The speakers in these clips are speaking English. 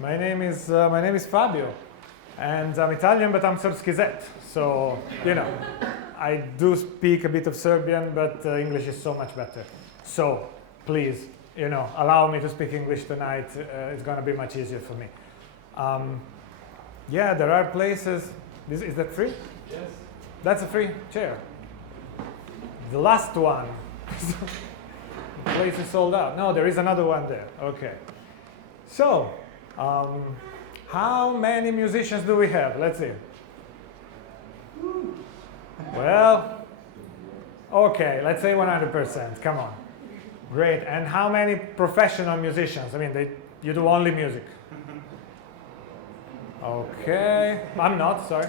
My name is Fabio, and I'm Italian, but I'm Srpski. So I do speak a bit of Serbian, but English is so much better. So please, allow me to speak English tonight. It's going to be much easier for me. Yeah, there are places. Is that free? Yes. That's a free chair. The last one. The place is sold out. No, there is another one there. Okay. So, how many musicians do we have? Let's see. Well, okay, let's say 100%. Come on. Great. And how many professional musicians? I mean, you do only music. Okay. I'm not, sorry.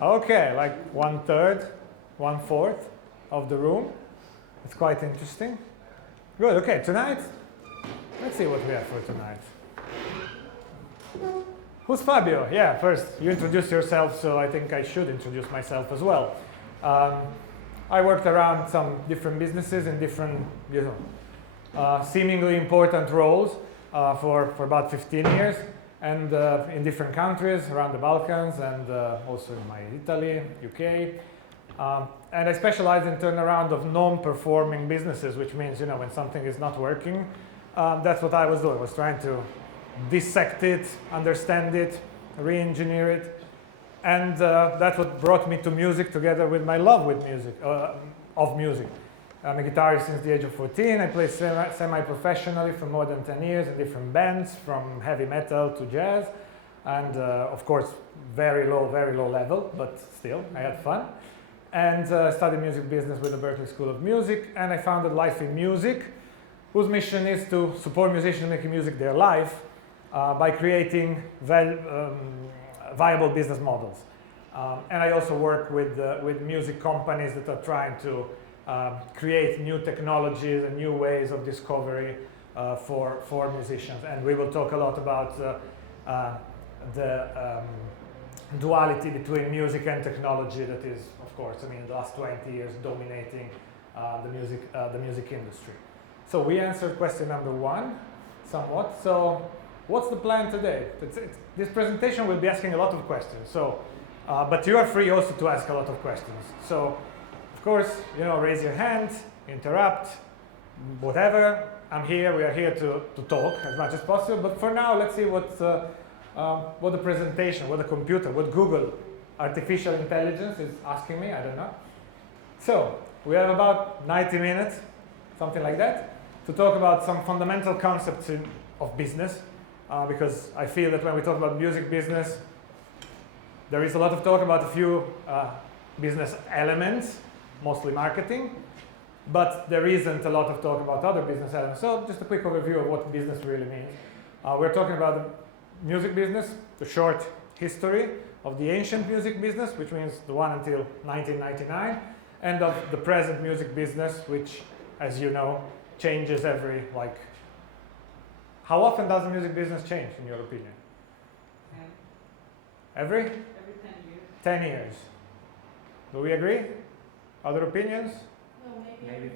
Okay, like 1/3, 1/4 of the room. It's quite interesting. Good, okay, tonight, let's see what we have for tonight. Who's Fabio? Yeah, first, you introduced yourself, so I think I should introduce myself as well. I worked around some different businesses in different, seemingly important roles for about 15 years, and in different countries around the Balkans, and also in Italy, UK. And I specialize in turnaround of non-performing businesses, which means, when something is not working, that's what I was doing. I was trying to dissect it, understand it, re-engineer it. And that's what brought me to music, together with my love with music, of music. I'm a guitarist since the age of 14. I play semi-professionally for more than 10 years in different bands, from heavy metal to jazz. And of course, very low level, but still, I had fun. And studied music business with the Berklee School of Music. And I founded Life in Music, whose mission is to support musicians making music their life by creating viable business models. And I also work with music companies that are trying to create new technologies and new ways of discovery for musicians. And we will talk a lot about the duality between music and technology that is, of course, the last 20 years dominating the music industry. So we answered question number 1 somewhat. So what's the plan today? This presentation will be asking a lot of questions. So, but you are free also to ask a lot of questions. So, of course, raise your hand, interrupt, whatever. I'm here. We are here to talk as much as possible. But for now, let's see what the presentation, what the computer, what Google artificial intelligence is asking me. I don't know. So we have about 90 minutes, something like that, to talk about some fundamental concepts of business. Because I feel that when we talk about music business, there is a lot of talk about a few business elements, mostly marketing, but there isn't a lot of talk about other business elements. So just a quick overview of what business really means. We're talking about the music business, the short history of the ancient music business, which means the one until 1999, and of the present music business, which, as you know, changes every, how often does the music business change, in your opinion? Every 10 years. 10 years. Do we agree? Other opinions? No, Maybe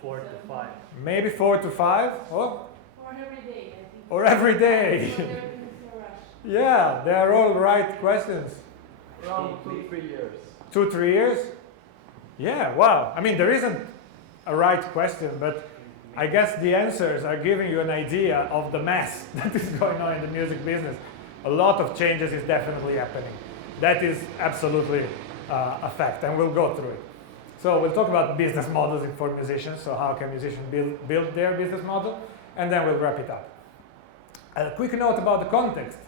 4 to 5. Maybe 4 to 5? Oh? Or every day, I think. Or every day. So everything's in a rush. Yeah, they are all right questions. Around 2-3 years. 2-3 years? Yeah, wow. There isn't a right question, but I guess the answers are giving you an idea of the mess that is going on in the music business. A lot of changes is definitely happening. That is absolutely a fact, and we'll go through it. So we'll talk about business models for musicians, so how can musicians build their business model, and then we'll wrap it up. A quick note about the context.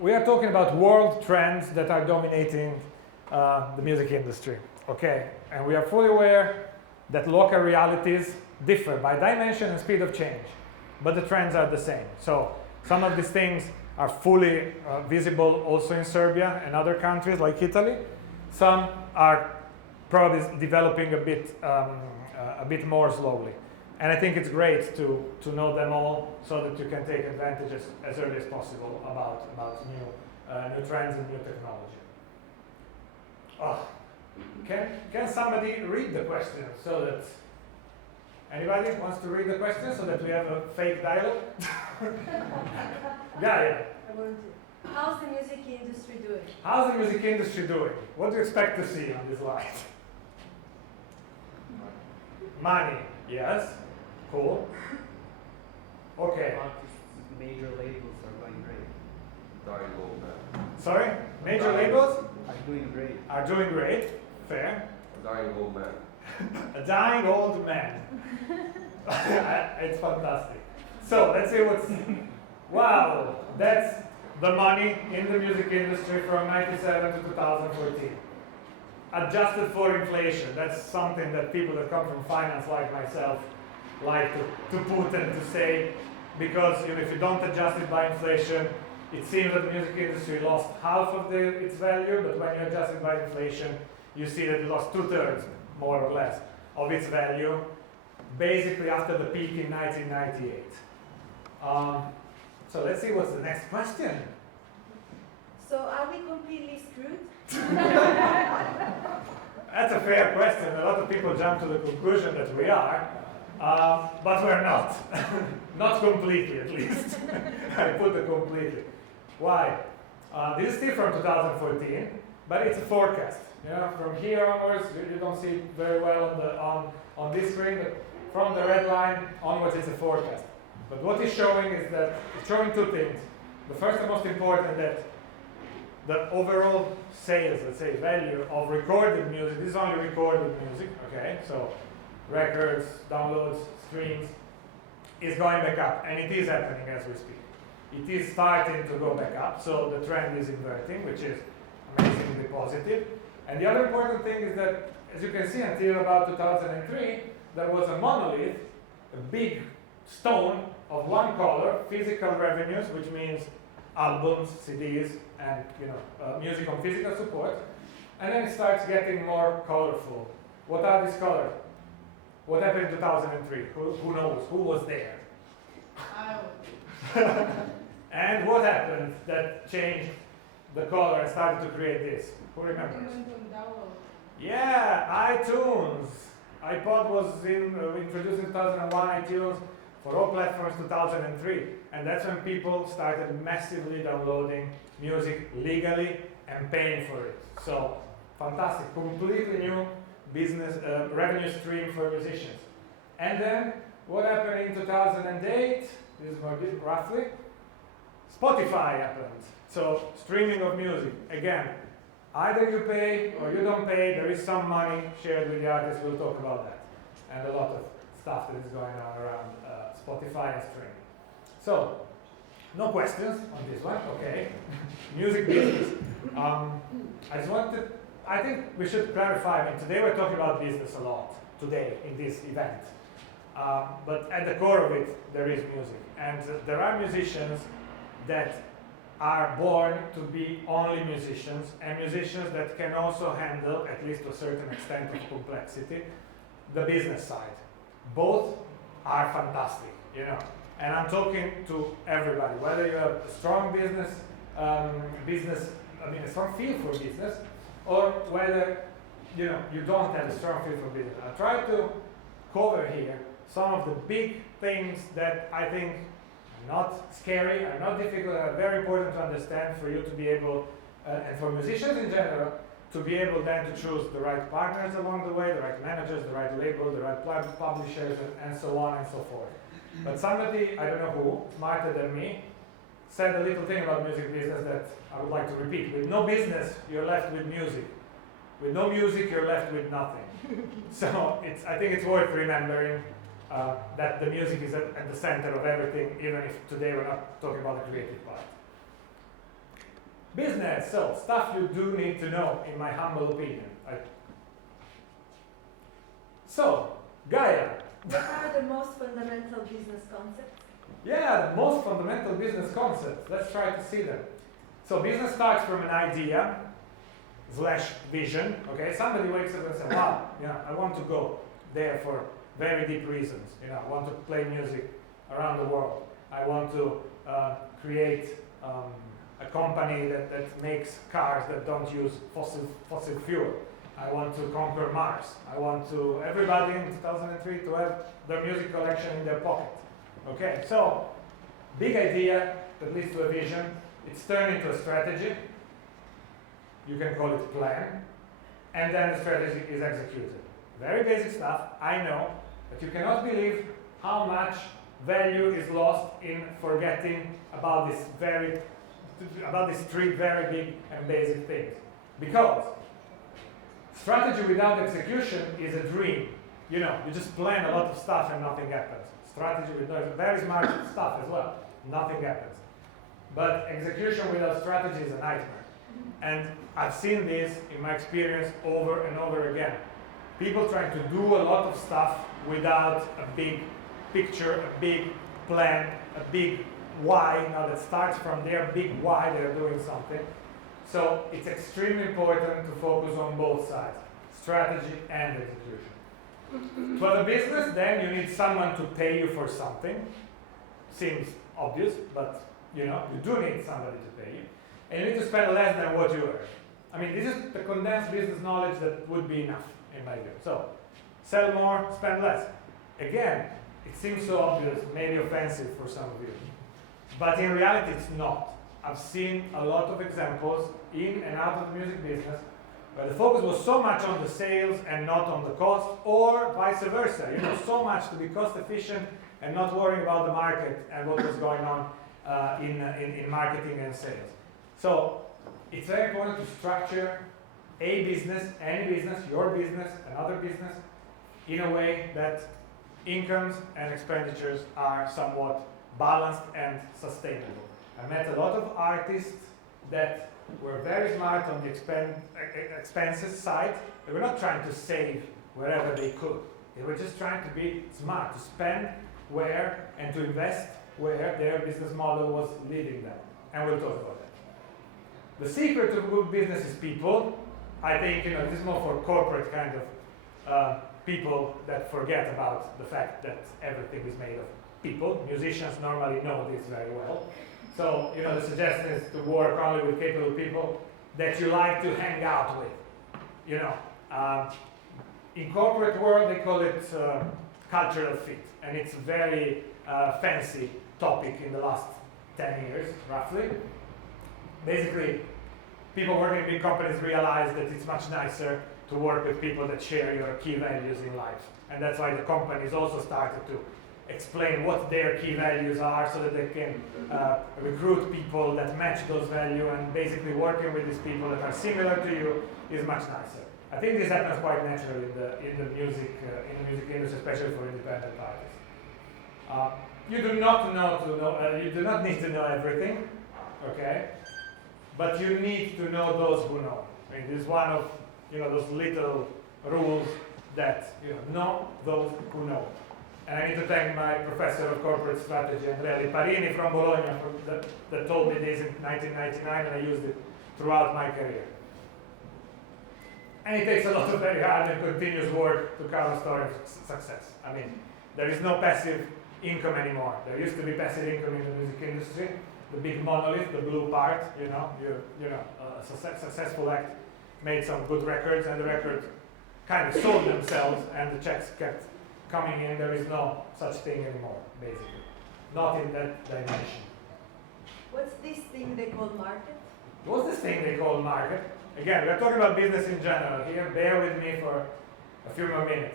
We are talking about world trends that are dominating the music industry, okay? And we are fully aware that local realities differ by dimension and speed of change, but the trends are the same. So some of these things are fully visible also in Serbia and other countries like Italy. Some are probably developing a bit more slowly. And I think it's great to know them all so that you can take advantage as early as possible about new trends and new technology. Oh, can somebody read the question so that anybody wants to read the question so that we have a fake dialogue? Gaia, I want to. How's the music industry doing? how's the music industry doing? What do you expect to see on this slide? Money, yes. Cool. Okay. Major labels are going great. Dying old man. Sorry? Major labels Are doing great. are doing great. Fair. A dying old man. A dying old man. It's fantastic. So let's see what's. Wow, that's the money in the music industry from 97 to 2014. Adjusted for inflation. That's something that people that come from finance, like myself, like to put and to say, because if you don't adjust it by inflation, it seems that the music industry lost half of its value, but when you adjust it by inflation, you see that it lost 2/3, more or less, of its value, basically after the peak in 1998. So let's see what's the next question. So are we completely screwed? That's a fair question. A lot of people jump to the conclusion that we are, but we're not. Not completely, at least. I put the completely. Why? This is still from 2014, but it's a forecast. From here onwards, you don't see it very well on this screen, but from the red line onwards, it's a forecast. But what it's showing is that it's showing two things. The first and most important, that the overall sales, let's say, value of recorded music, this is only recorded music, okay? So records, downloads, streams, is going back up, and it is happening as we speak. It is starting to go back up, so the trend is inverting, which is amazingly positive. And the other important thing is that, as you can see, until about 2003, there was a monolith, a big stone of one color, physical revenues, which means albums, CDs, and music on physical support. And then it starts getting more colorful. What are these colors? What happened in 2003? Who knows? Who was there? And what happened that changed the color and started to create this? Who remembers? Yeah, iTunes. iPod was introduced in 2001, iTunes for all platforms 2003. And that's when people started massively downloading music legally and paying for it. So, fantastic, completely new business revenue stream for musicians. And then, what happened in 2008? This is more roughly. Spotify happened. So, streaming of music. Again, either you pay or you don't pay, there is some money shared with the artists, we'll talk about that. And a lot of stuff that is going on around Spotify and streaming. So, no questions on this one, okay. Music business. I think we should clarify, today we're talking about business a lot, today, in this event. But at the core of it, there is music. And there are musicians that are born to be only musicians, and musicians that can also handle, at least to a certain extent of complexity, the business side. Both are fantastic, And I'm talking to everybody, whether you have a strong a strong feel for business, or whether you don't have a strong feel for business. I'll try to cover here some of the big things that I think are not scary, are not difficult, are very important to understand for you to be able, and for musicians in general, to be able then to choose the right partners along the way, the right managers, the right label, the right publishers, and so on and so forth. But somebody, I don't know who, smarter than me, said a little thing about music business that I would like to repeat. With no business, you're left with music. With no music, you're left with nothing. So I think it's worth remembering that the music is at the center of everything, even if today we're not talking about the creative part. Business, so stuff you do need to know, in my humble opinion. So, Gaia. What are the most fundamental business concepts? Yeah, the most fundamental business concepts. Let's try to see them. So business starts from an idea / vision. Okay, somebody wakes up and says, "Wow, I want to go there for very deep reasons. I want to play music around the world. I want to create a company that makes cars that don't use fossil fuel. I want to conquer Mars. I want everybody in 2003 to have their music collection in their pocket." Okay, so big idea that leads to a vision. It's turned into a strategy. You can call it plan. And then the strategy is executed. Very basic stuff, I know, but you cannot believe how much value is lost in forgetting about these three very big and basic things. Because strategy without execution is a dream. You know, you just plan a lot of stuff and nothing happens. Strategy with very smart stuff as well, nothing happens. But execution without strategy is a nightmare. And I've seen this in my experience over and over again. People trying to do a lot of stuff without a big picture, a big plan, a big why, that starts from their big why they're doing something. So it's extremely important to focus on both sides, strategy and execution. For the business, then you need someone to pay you for something. Seems obvious, but you do need somebody to pay you. And you need to spend less than what you earn. I mean, this is the condensed business knowledge that would be enough, in my view. So, sell more, spend less. Again, it seems so obvious, maybe offensive for some of you. But in reality, it's not. I've seen a lot of examples in and out of the music business where the focus was so much on the sales and not on the cost, or vice versa. So much to be cost efficient and not worrying about the market and what was going on in marketing and sales. So it's very important to structure a business, any business, your business, another business, in a way that incomes and expenditures are somewhat balanced and sustainable. I met a lot of artists that were very smart on the expenses side. They were not trying to save wherever they could. They were just trying to be smart, to spend where and to invest where their business model was leading them. And we'll talk about that. The secret to good business is people. I think this is more for corporate kind of people that forget about the fact that everything is made of people. Musicians normally know this very well. So the suggestion is to work only with capable people that you like to hang out with. In corporate world they call it cultural fit, and it's a very fancy topic in the last 10 years, roughly. Basically, people working in big companies realize that it's much nicer to work with people that share your key values in life. And that's why the companies also started to explain what their key values are so that they can recruit people that match those values, and basically working with these people that are similar to you is much nicer. I think this happens quite naturally in the music industry, especially for independent artists. You do not need to know everything, okay? But you need to know those who know. I mean, this is one of those little rules that know those who know. And I need to thank my professor of corporate strategy, Andrea Liparini from Bologna, that told me this in 1999, and I used it throughout my career. And it takes a lot of very hard and continuous work to tell a story of success. I mean, there is no passive income anymore. There used to be passive income in the music industry. The big monolith, the blue part, a successful act made some good records, and the records kind of sold themselves, and the checks kept coming in. There is no such thing anymore, basically. Not in that dimension. What's this thing they call market? What's this thing they call market? Again, we're talking about business in general here. Bear with me for a few more minutes.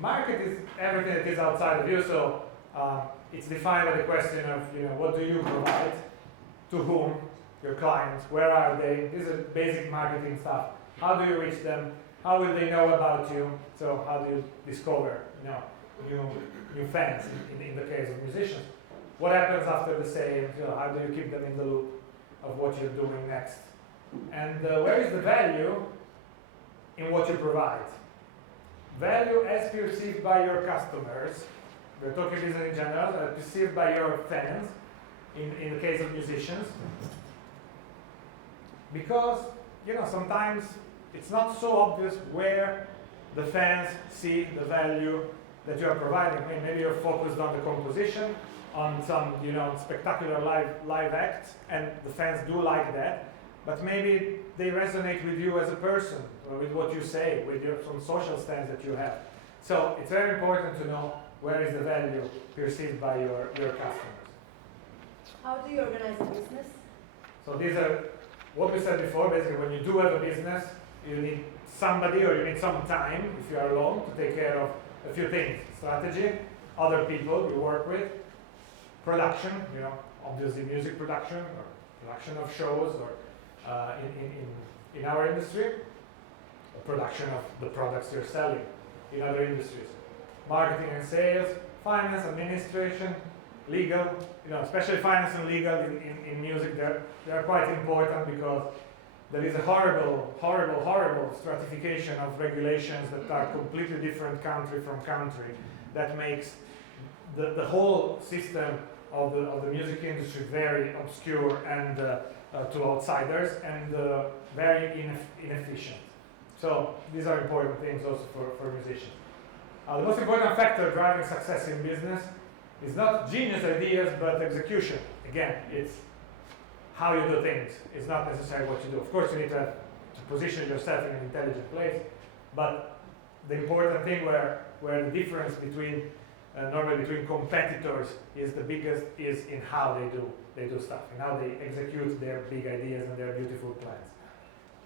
Market is everything that is outside of you, so it's defined by the question of, what do you provide, to whom, your clients, where are they? This is basic marketing stuff. How do you reach them? How will they know about you? So how do you discover, new fans in the case of musicians? What happens after the sale? How do you keep them in the loop of what you're doing next? And where is the value in what you provide? Value as perceived by your customers. We're talking business in general, perceived by your fans, in the case of musicians. Because, sometimes it's not so obvious where the fans see the value that you are providing. I mean, maybe you're focused on the composition, on some, spectacular live act, and the fans do like that. But maybe they resonate with you as a person, or with what you say, with some social stance that you have. So it's very important to know where is the value perceived by your customers. How do you organize a business? So these are what we said before. Basically, when you do have a business, you need somebody or you need some time, if you are alone, to take care of a few things: strategy, other people you work with, production, obviously music production or production of shows, or in our industry, production of the products you're selling in other industries, marketing and sales, finance, administration, legal, especially finance and legal in music, they are quite important because there is a horrible stratification of regulations that are completely different country from country that makes the whole system of the music industry very obscure and to outsiders and very inefficient. So these are important things also for musicians. The most important factor driving success in business is not genius ideas, but execution. Again, it's how you do things. It's not necessarily what you do. Of course, you need to position yourself in an intelligent place, but the important thing where the difference normally between competitors is the biggest is in how they do stuff, and how they execute their big ideas and their beautiful plans.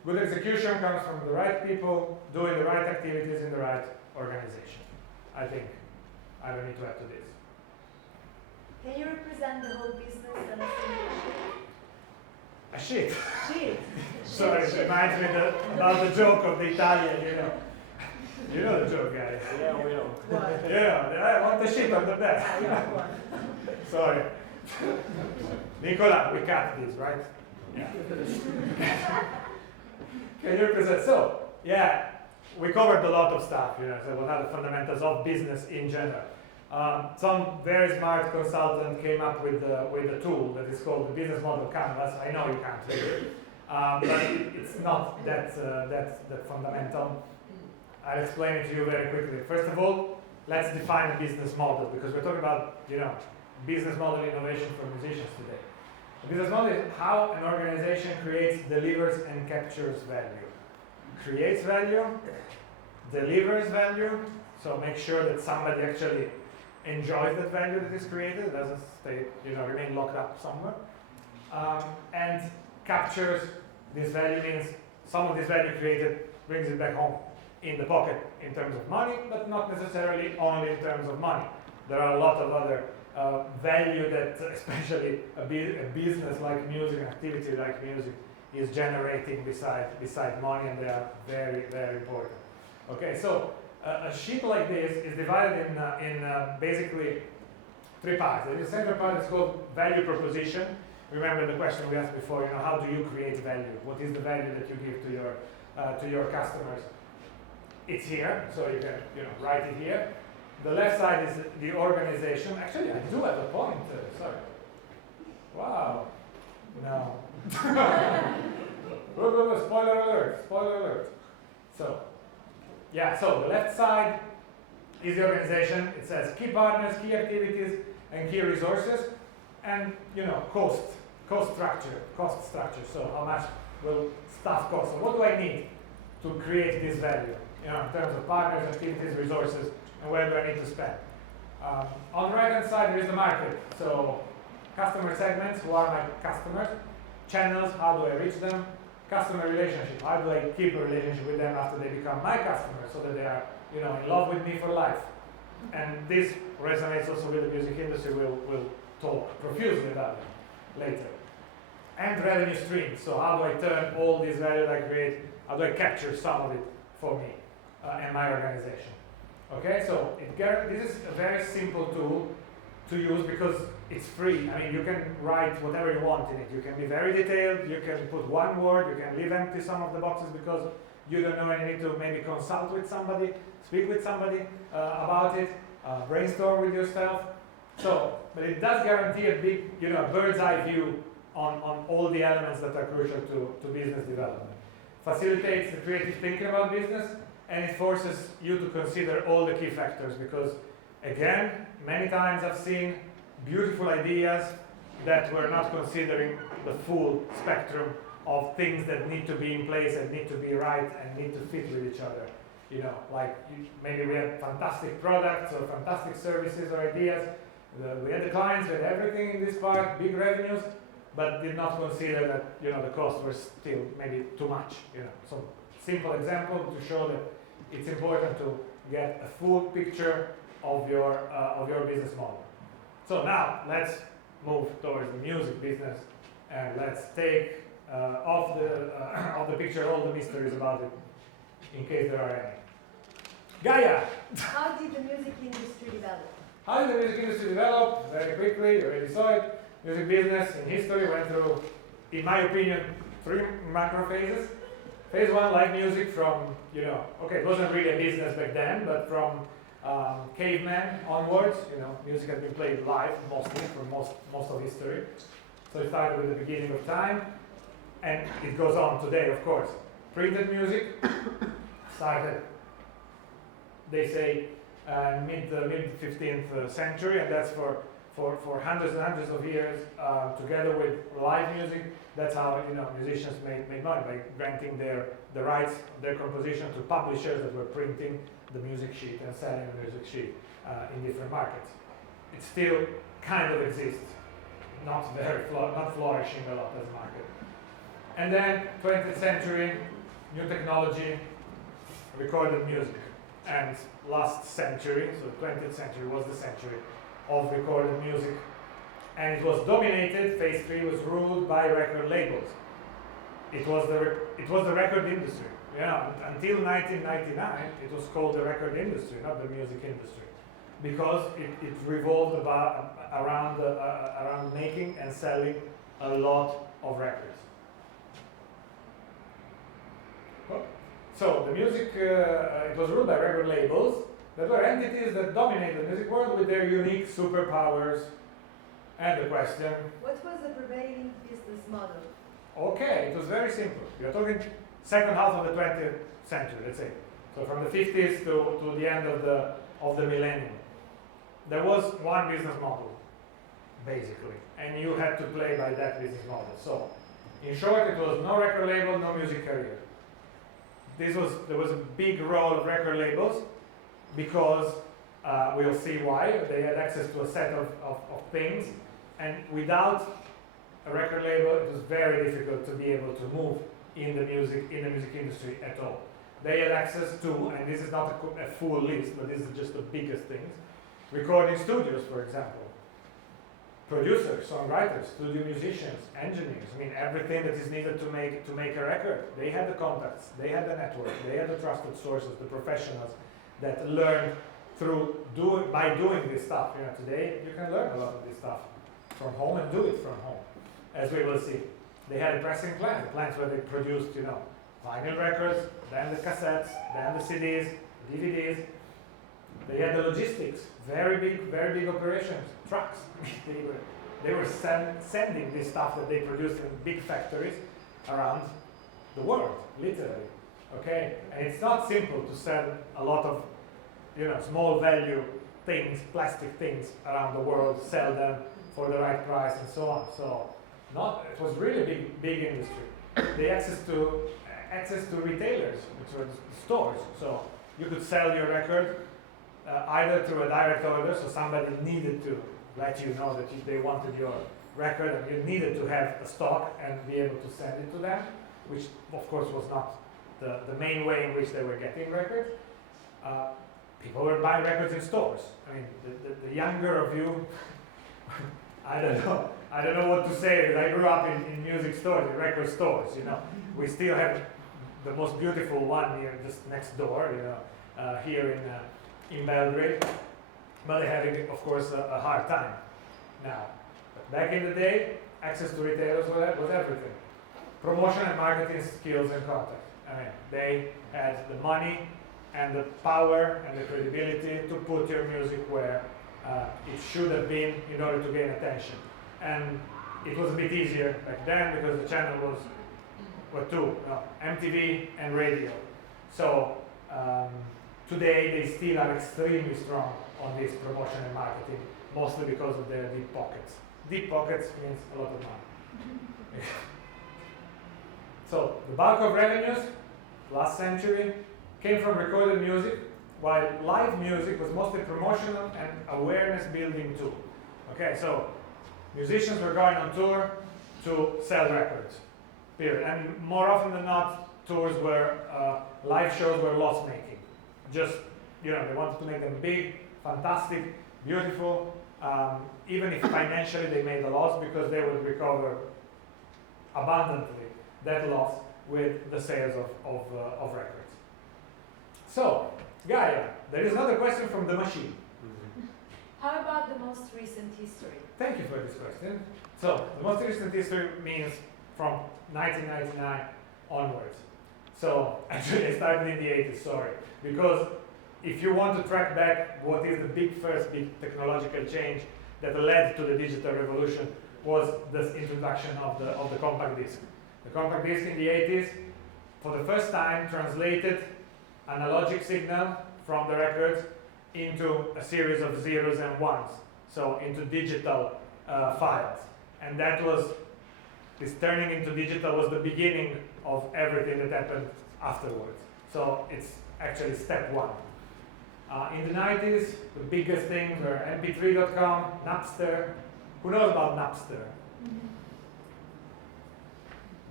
Good execution comes from the right people doing the right activities in the right organization. I think I don't need to add to this. Can you represent the whole business and A shit. Shit. Sorry, it reminds me about the joke of the Italian, You know the joke, guys. Yeah, we know. What? I want the shit on the bed. Yeah, what? Sorry. Nicola, we cut this, right? Yeah. Can you represent? So, yeah, we covered a lot of stuff, so what are the fundamentals of business in general. Some very smart consultant came up with a tool that is called the business model canvas. I know you can't read it, but it's not that fundamental. I'll explain it to you very quickly. First of all, let's define a business model, because we're talking about business model innovation for musicians today. A business model is how an organization creates, delivers, and captures value. Creates value, delivers value, so make sure that somebody actually enjoys that value that is created, doesn't stay, remain locked up somewhere, and captures this value, means some of this value created brings it back home in the pocket in terms of money, but not necessarily only in terms of money. There are a lot of other value that especially a business like music, an activity like music, is generating beside money, and they are very, very important. Okay, so a sheet like this is divided in basically three parts. The central part is called value proposition. Remember the question we asked before, how do you create value? What is the value that you give to your customers? It's here, so you can write it here. The left side is the organization. Actually, I do have a point. Sorry. Wow. No. Spoiler alert. Spoiler alert. So, yeah. So the left side is the organization. It says key partners, key activities, and key resources, and cost structure. So how much will stuff cost? So what do I need to create this value? In terms of partners, activities, resources, and where do I need to spend? On the right-hand side, there is the market. So customer segments, who are my customers? Channels, how do I reach them? Customer relationship, how do I keep a relationship with them after they become my customers, so that they are in love with me for life? And this resonates also with the music industry. We'll talk profusely about it later. And revenue streams. So how do I turn all this value that I create, how do I capture some of it for me and my organization? Okay, so this is a very simple tool to use because it's free. I mean, you can write whatever you want in it. You can be very detailed, you can put one word, you can leave empty some of the boxes because you don't know, and you need to maybe consult with somebody, speak with somebody about it, brainstorm with yourself. So, but it does guarantee a big, bird's eye view on all the elements that are crucial to business development. Facilitates the creative thinking about business, and it forces you to consider all the key factors, because again, many times I've seen beautiful ideas that were not considering the full spectrum of things that need to be in place and need to be right and need to fit with each other. Maybe we have fantastic products or fantastic services or ideas, We had the clients with everything in this part, big revenues, but did not consider that the costs were still maybe too much. So simple example to show that it's important to get a full picture of your business model. So now let's move towards the music business and let's take off the picture all the mysteries about it, in case there are any. Gaia! How did the music industry develop? How did the music industry develop? Very quickly, you already saw it. Music business in history went through, in my opinion, 3 macro phases. Phase 1, live music from, okay, it wasn't really a business back then, but from cavemen onwards, music has been played live mostly for most of history. So it started with the beginning of time, and it goes on today, of course. Printed music started, they say, mid 15th century, and that's for hundreds and hundreds of years, together with live music. That's how musicians made money, by granting the rights of their composition to publishers that were printing the music sheet and selling the music sheet in different markets. It still kind of exists, not flourishing a lot as a market. And then 20th century, new technology, recorded music. And last century, so the 20th century was the century of recorded music. And it was dominated, phase 3 was ruled by record labels. It was the record industry. Until 1999, it was called the record industry, not the music industry, because it revolved around making and selling a lot of records. So the music, it was ruled by record labels that were entities that dominated the music world with their unique superpowers. And the question... What was the prevailing business model? Okay, it was very simple. We are talking second half of the 20th century, let's say. So from the 50s to the end of the millennium. There was one business model, basically. And you had to play by that business model. So, in short, it was no record label, no music career. There was a big role of record labels because we'll see why. They had access to a set of things, and without a record label, it was very difficult to be able to move in the music industry at all. They had access to, and this is not a full list, but this is just the biggest things, recording studios, for example, producers, songwriters, studio musicians, engineers. I mean, everything that is needed to make a record. They had the contacts, they had the network, they had the trusted sources, the professionals that learned by doing this stuff. Today you can learn a lot of this stuff from home and do it from home, as we will see. They had a pressing plant, plants where they produced, vinyl records, then the cassettes, then the CDs, DVDs. They had the logistics, very big operations, trucks. they were sending this stuff that they produced in big factories around the world, literally. Okay, and it's not simple to sell a lot of, small value things, plastic things around the world, sell them for the right price and so on. So, it was really big industry. They had access to retailers, which were stores. So you could sell your record either through a direct order, so somebody needed to let you know that they wanted your record, and you needed to have a stock and be able to send it to them, which of course was not the main way in which they were getting records. People were buying records in stores. I mean, the younger of you, I don't know what to say, because I grew up in music stores, in record stores. We still have the most beautiful one here, just next door. Here in Belgrade, but they're having, of course, a hard time now. But back in the day, access to retailers was everything. Promotion and marketing skills and contact. I mean, they had the money and the power and the credibility to put your music where it should have been in order to gain attention. And it was a bit easier back then because the channel were two, MTV and radio. So today they still are extremely strong on this promotion and marketing, mostly because of their deep pockets. Deep pockets means a lot of money. So the bulk of revenues last century came from recorded music, while live music was mostly promotional and awareness building too. Okay, so musicians were going on tour to sell records, period. And more often than not, tours were, live shows were loss making. Just, they wanted to make them big, fantastic, beautiful, even if financially they made a loss, because they would recover abundantly that loss with the sales of records. So, Gaia, there is another question from the machine. How about the most recent history? Thank you for this question. So, the most recent history means from 1999 onwards. So, actually, I started in the 80s, sorry. Because if you want to track back what is the first big technological change that led to the digital revolution, was the introduction of the compact disc. The compact disc in the 80s, for the first time, translated analogic signal from the records into a series of zeros and ones, so into digital files. And this turning into digital was the beginning of everything that happened afterwards. So it's actually step one. In the 90s, the biggest things were mp3.com, Napster. Who knows about Napster?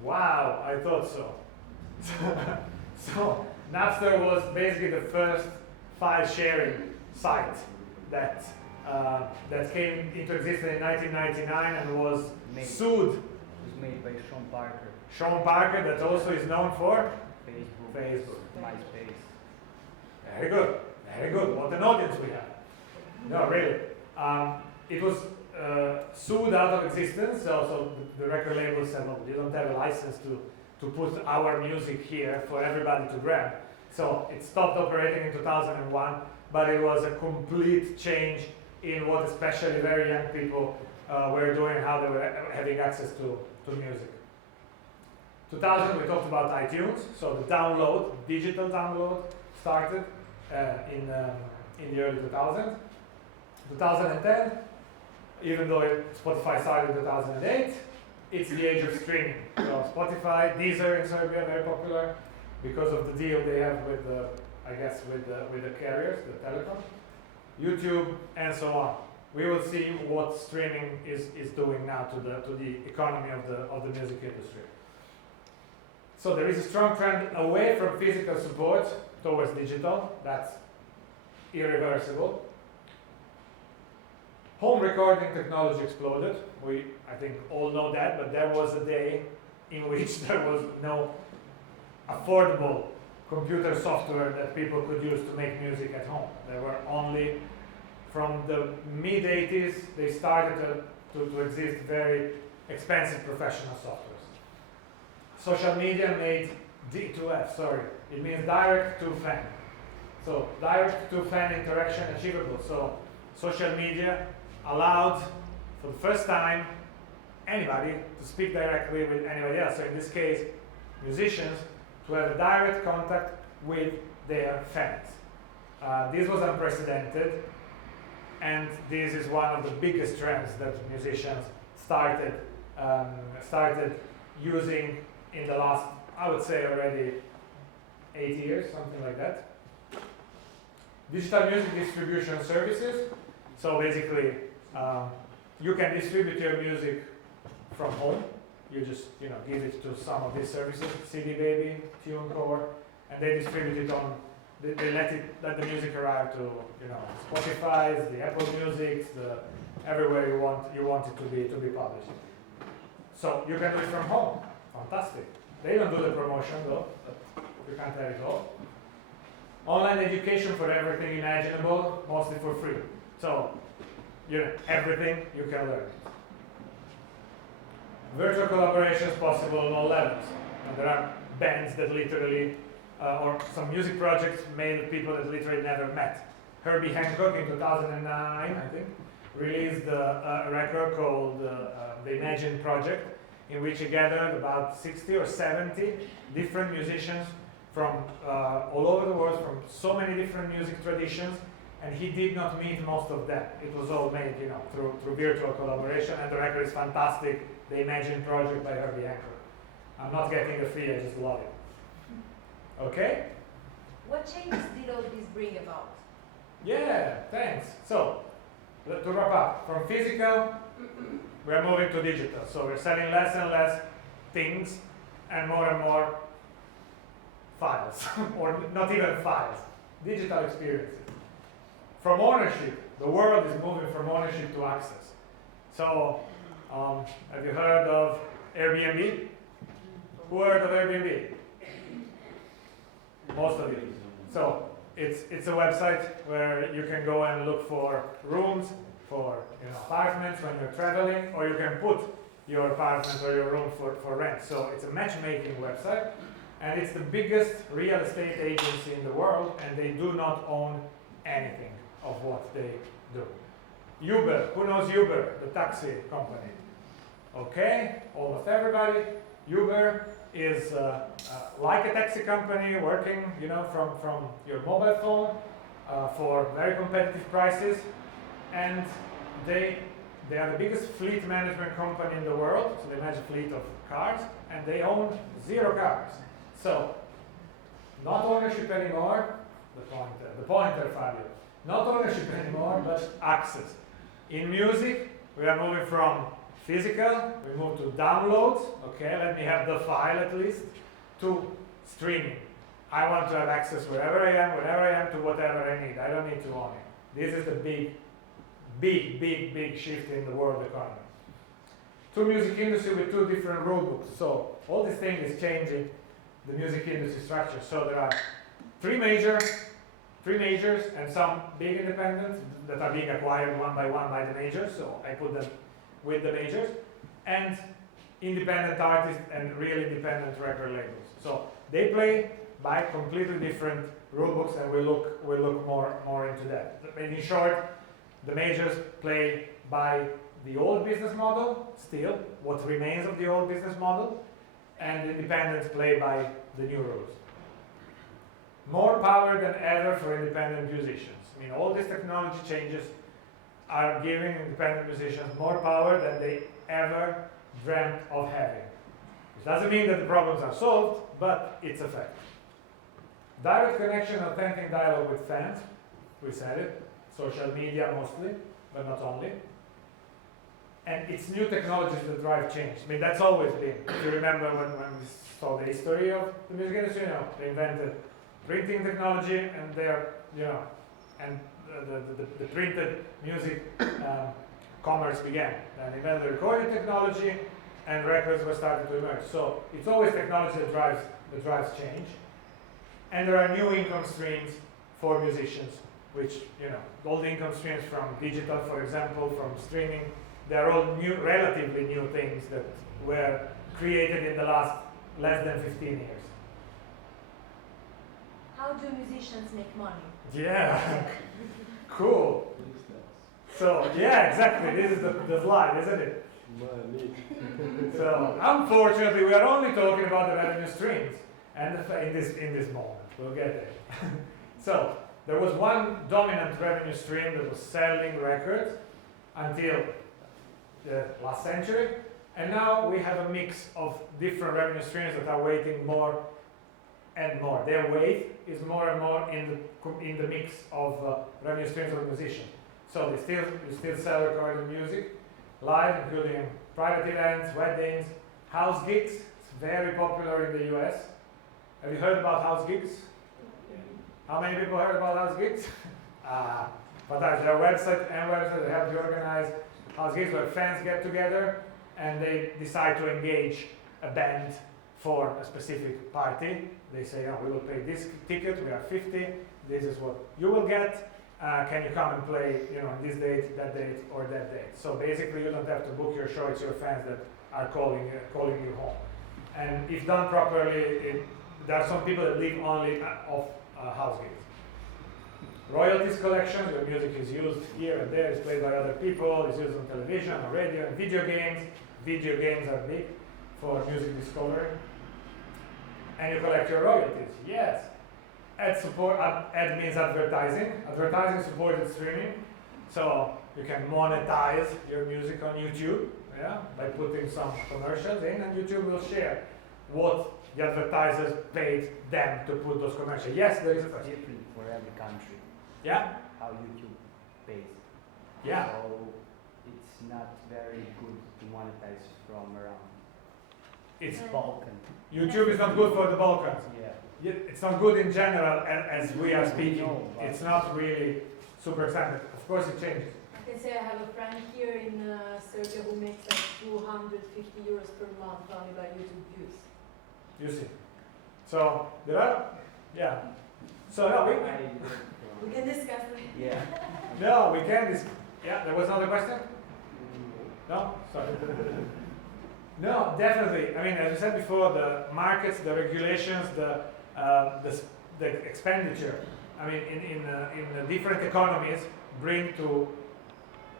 Wow, I thought so. So Napster was basically the first file sharing site that came into existence in 1999 and was sued. It was made by Sean Parker. Sean Parker, that also is known for Facebook. MySpace. Very good, very good. What an audience we have. No, really. It was sued out of existence. So the record label said, "Well, you don't have a license to put our music here for everybody to grab." So it stopped operating in 2001, but it was a complete change in what especially very young people were doing, how they were having access to music. 2000, we talked about iTunes, so the download, digital download, started in the early 2000s. 2010, even though Spotify started in 2008, it's the age of streaming. So Spotify, Deezer in Serbia, very popular because of the deal they have with the carriers, the telecom, YouTube, and so on. We will see what streaming is doing now to the economy of the music industry. So there is a strong trend away from physical support towards digital. That's irreversible. Home recording technology exploded. I think, all know that, but there was a day in which there was no affordable computer software that people could use to make music at home. There were only, from the mid-80s, they started to exist very expensive professional softwares. Social media made D2F, it means direct to fan. So direct to fan interaction achievable. So social media allowed, for the first time, anybody to speak directly with anybody else. So in this case, musicians to have a direct contact with their fans. This was unprecedented, and this is one of the biggest trends that musicians started using in the last, I would say, already 8 years, something like that. Digital music distribution services. So basically, you can distribute your music from home. You just give it to some of these services, CD Baby, TuneCore, and they distribute it on. They let the music arrive to Spotify's, the Apple Music's, everywhere you want it to be published. So you can do it from home. Fantastic. They don't do the promotion though, but you can't have it all. Online education for everything imaginable, mostly for free. So everything you can learn. Virtual collaborations possible on all levels. And there are bands that literally, or some music projects made with people that literally never met. Herbie Hancock in 2009, I think, released a record called the Imagine Project, in which he gathered about 60 or 70 different musicians from all over the world, from so many different music traditions, and he did not meet most of them. It was all made, through virtual collaboration, and the record is fantastic. The Imagine Project by Herbie Hancock. I'm not getting a fee, I just love it. Okay? What changes did all this bring about? Yeah, thanks. So, to wrap up, from physical, we're moving to digital. So we're selling less and less things and more files, or not even files, digital experiences. From ownership, the world is moving from ownership to access. So, have you heard of Airbnb? Who heard of Airbnb? Most of you. So, it's a website where you can go and look for rooms, for apartments when you're traveling, or you can put your apartment or your room for rent. So it's a matchmaking website, and it's the biggest real estate agency in the world, and they do not own anything of what they do. Uber, who knows Uber, the taxi company? Okay, almost everybody. Uber is like a taxi company working, from your mobile phone for very competitive prices, and they are the biggest fleet management company in the world. So they manage a fleet of cars, and they own 0 cars. So not ownership anymore. The pointer, Fabio. Not ownership anymore, but access. In music, we are moving from physical, we move to downloads, okay, let me have the file at least, to streaming. I want to have access wherever I am, whenever I am, to whatever I need. I don't need to own it. This is the big shift in the world economy. Two music industry with 2 different rule books. So all this thing is changing the music industry structure. So there are 3 majors and some big independents that are being acquired one by one by the majors. So I put them with the majors, and independent artists and real independent record labels. So they play by completely different rule books, and we'll look more into that. In short, the majors play by the old business model, still, what remains of the old business model, and the independents play by the new rules. More power than ever for independent musicians. I mean, all these technology changes are giving independent musicians more power than they ever dreamt of having. Which doesn't mean that the problems are solved, but it's a fact. Direct connection, authentic dialogue with fans, we said it, social media mostly, but not only. And it's new technologies that drive change. I mean, that's always been. If you remember when we saw the history of the music industry, they invented printing technology, and and the printed music commerce began. Then invented the recording technology, and records were starting to emerge. So it's always technology that drives change. And there are new income streams for musicians, which, all the income streams from digital, for example, from streaming, they're all new, relatively new things that were created in the last less than 15 years. How do musicians make money? Yeah, cool. So, yeah, exactly, this is the slide, isn't it? So, unfortunately, we are only talking about the revenue streams, and in this moment, we'll get there. So, there was one dominant revenue stream that was selling records until the last century, and now we have a mix of different revenue streams that are weighting more and more. Their weight is more and more in the mix of revenue streams of musicians. So you still sell recorded music live, including private events, weddings, house gigs. It's very popular in the US. Have you heard about house gigs? How many people heard about house gigs? But there's a website that help you organize house gigs where fans get together and they decide to engage a band for a specific party. They say, we will pay this ticket, we are 50, this is what you will get. Can you come and play, this date, or that date? So basically, you don't have to book your show; it's your fans that are calling you home. And if done properly, there are some people that live only off house gigs. Royalties collection, your music is used here and there, it's played by other people, it's used on television, on radio, and video games. Video games are big for music discovery. And you collect your royalties, yes. Ad means advertising. Advertising supported streaming. So you can monetize your music on YouTube, by putting some commercials in, and YouTube will share what the advertisers paid them to put those commercials. Yes, there is a different for every country. Yeah? How YouTube pays. Yeah. So it's not very good to monetize from around. It's Balkan. YouTube is not good for the Balkans. Yeah. It's not good in general as we are speaking. No, but- It's not really super exciting. Of course it changes. I can say I have a friend here in Serbia who makes like 250 euros per month only by YouTube views. You see. So there are, yeah. So no, We can discuss later. Yeah. no, we can. Yeah, there was another question. No, sorry. No, definitely. I mean, as I said before, the markets, the regulations, the expenditure. I mean, in the different economies bring to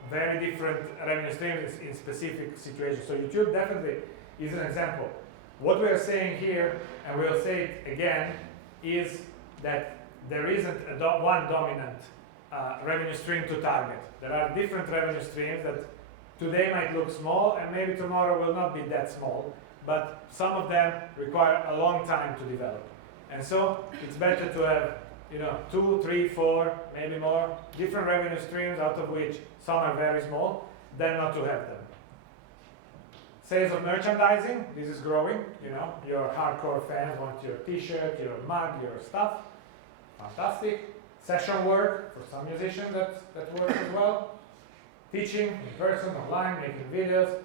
very different revenue streams in specific situations. So YouTube definitely is an example. What we are saying here, and we'll say it again, is that there isn't one dominant revenue stream to target. There are different revenue streams that today might look small and maybe tomorrow will not be that small, but some of them require a long time to develop. And so it's better to have 2, 3, 4, maybe more different revenue streams, out of which some are very small, than not to have them. Sales of merchandising, this is growing. Your hardcore fans want your t-shirt, your mug, your stuff. Fantastic. Session work for some musicians that works as well. Teaching in person, online, making videos,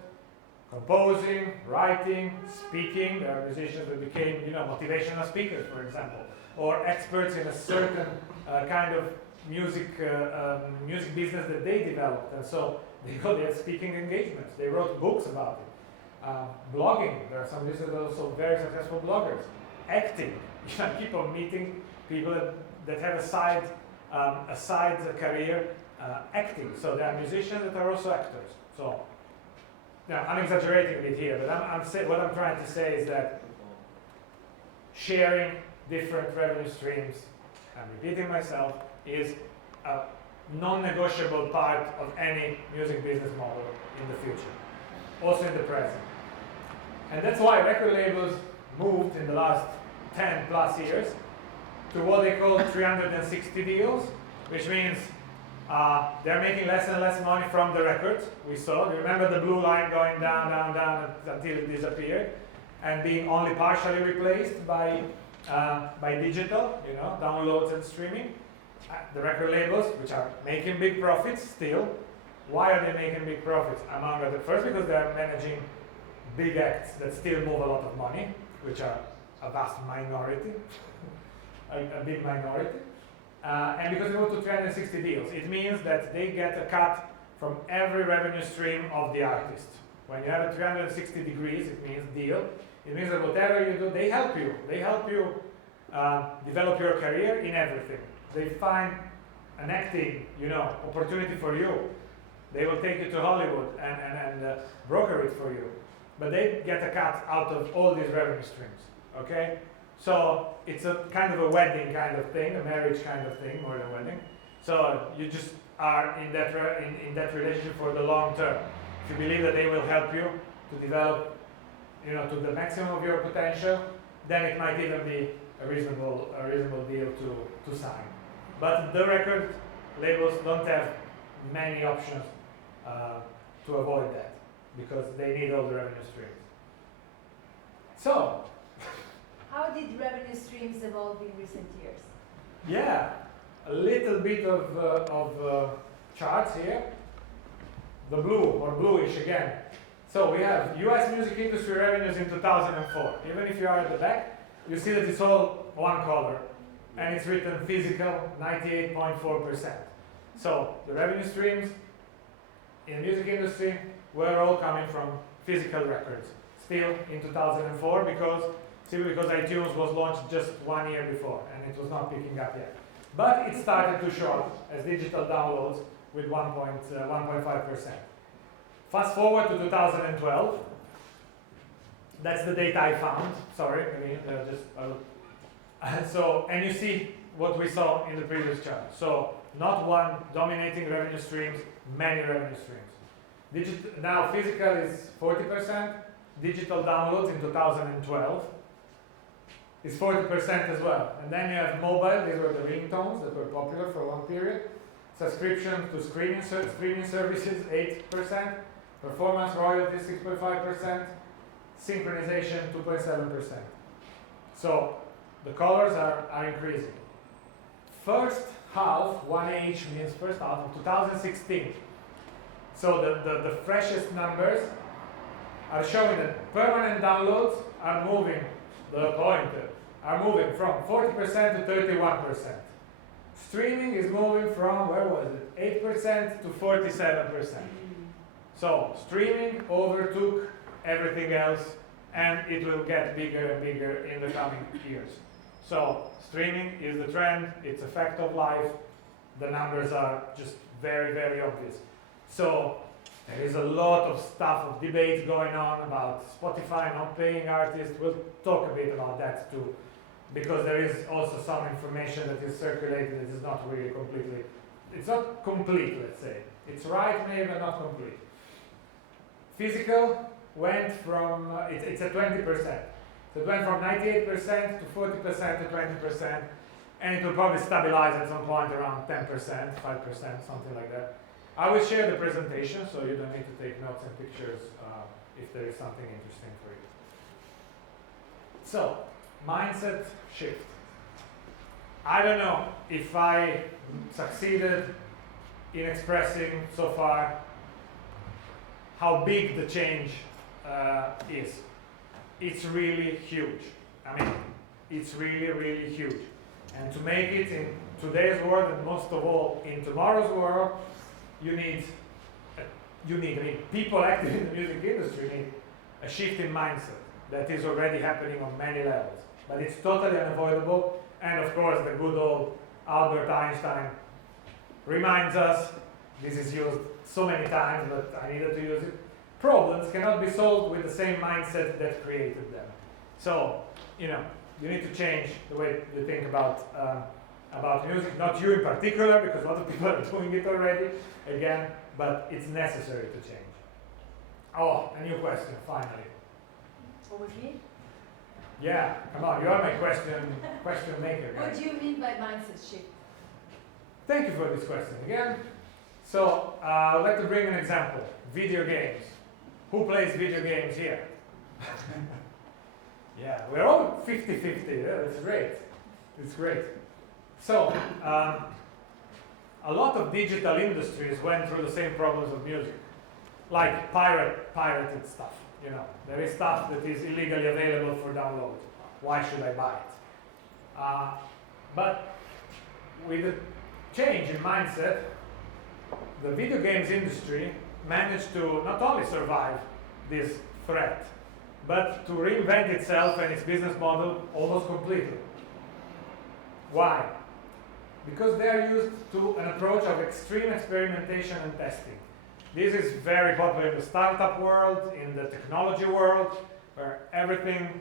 composing, writing, speaking. There are musicians that became, motivational speakers, for example, or experts in a certain kind of music business that they developed, and so they have speaking engagements. They wrote books about it. Blogging. There are some musicians that are also very successful bloggers. Acting. Keep on meeting people that have a side career. Acting. So there are musicians that are also actors. So, I'm exaggerating a bit here, but what I'm trying to say is that sharing different revenue streams, I'm repeating myself, is a non-negotiable part of any music business model in the future, also in the present. And that's why record labels moved in the last 10 plus years to what they call 360 deals, which means they're making less and less money from the records. We saw, you remember the blue line going down, down, down until it disappeared, and being only partially replaced by digital, downloads and streaming. The record labels, which are making big profits still. Why are they making big profits? Among other, first because they are managing big acts that still move a lot of money, which are a vast minority, a big minority. And because they move to 360 deals, it means that they get a cut from every revenue stream of the artist. When you have a 360 degrees, it means deal. It means that whatever you do, they help you. They help you develop your career in everything. They find an acting, opportunity for you. They will take you to Hollywood and broker it for you. But they get a cut out of all these revenue streams. Okay? So it's a kind of a wedding kind of thing, a marriage kind of thing, more than wedding. So you just are in that relationship for the long term. If you believe that they will help you to develop, to the maximum of your potential, then it might even be a reasonable deal to sign. But the record labels don't have many options to avoid that, because they need all the revenue streams. So, how did revenue streams evolve in recent years? Yeah, a little bit of charts here. The blue, or bluish again. So we have US music industry revenues in 2004. Even if you are at the back, you see that it's all one color. And it's written physical, 98.4%. So the revenue streams in the music industry were all coming from physical records. Still in 2004, simply because iTunes was launched just 1 year before and it was not picking up yet. But it started to show up as digital downloads with 1.5%. Fast forward to 2012. That's the data I found. Sorry, and you see what we saw in the previous chart. So not one dominating revenue streams, many revenue streams. Now physical is 40%. Digital downloads in 2012 is 40% as well. And then you have mobile. These were the ringtones that were popular for one period. Subscription to streaming services, 8%. Performance royalties, 6.5%. Synchronization, 2.7%. So the colors are increasing. First half, 1H means first half of 2016. So the freshest numbers are showing that permanent downloads are moving, the pointer, are moving from 40% to 31%. Streaming is moving from, where was it, 8% to 47%. So streaming overtook everything else, and it will get bigger and bigger in the coming years. So streaming is the trend, it's a fact of life. The numbers are just very, very obvious. So there is a lot of stuff, of debates going on about Spotify not paying artists. We'll talk a bit about that too, because there is also some information that is circulated that is not really completely, it's not complete, let's say. It's right maybe, but not complete. Physical went from, it's at 20%. So it went from 98% to 40% to 20%, and it will probably stabilize at some point around 10%, 5%, something like that. I will share the presentation, so you don't need to take notes and pictures if there is something interesting for you. So, mindset shift. I don't know if I succeeded in expressing so far how big the change is. It's really huge. I mean, it's really, really huge. And to make it in today's world, and most of all in tomorrow's world, you need, people active in the music industry need a shift in mindset that is already happening on many levels. But it's totally unavoidable. And of course, the good old Albert Einstein reminds us, this is used so many times, but I needed to use it. Problems cannot be solved with the same mindset that created them. So, you need to change the way you think about music. Not you in particular, because a lot of people are doing it already, again, but it's necessary to change. Oh, a new question, finally. Over me? Yeah, come on, you are my question maker. What do you mean by mindset shift? Thank you for this question again. So, I would like to bring an example. Video games. Who plays video games here? Yeah, we're all 50-50. Yeah, that's great. It's great. So, a lot of digital industries went through the same problems of music, like pirated stuff. There is stuff that is illegally available for download. Why should I buy it? But with the change in mindset, the video games industry managed to not only survive this threat, but to reinvent itself and its business model almost completely. Why? Because they are used to an approach of extreme experimentation and testing. This is very popular in the startup world, in the technology world, where everything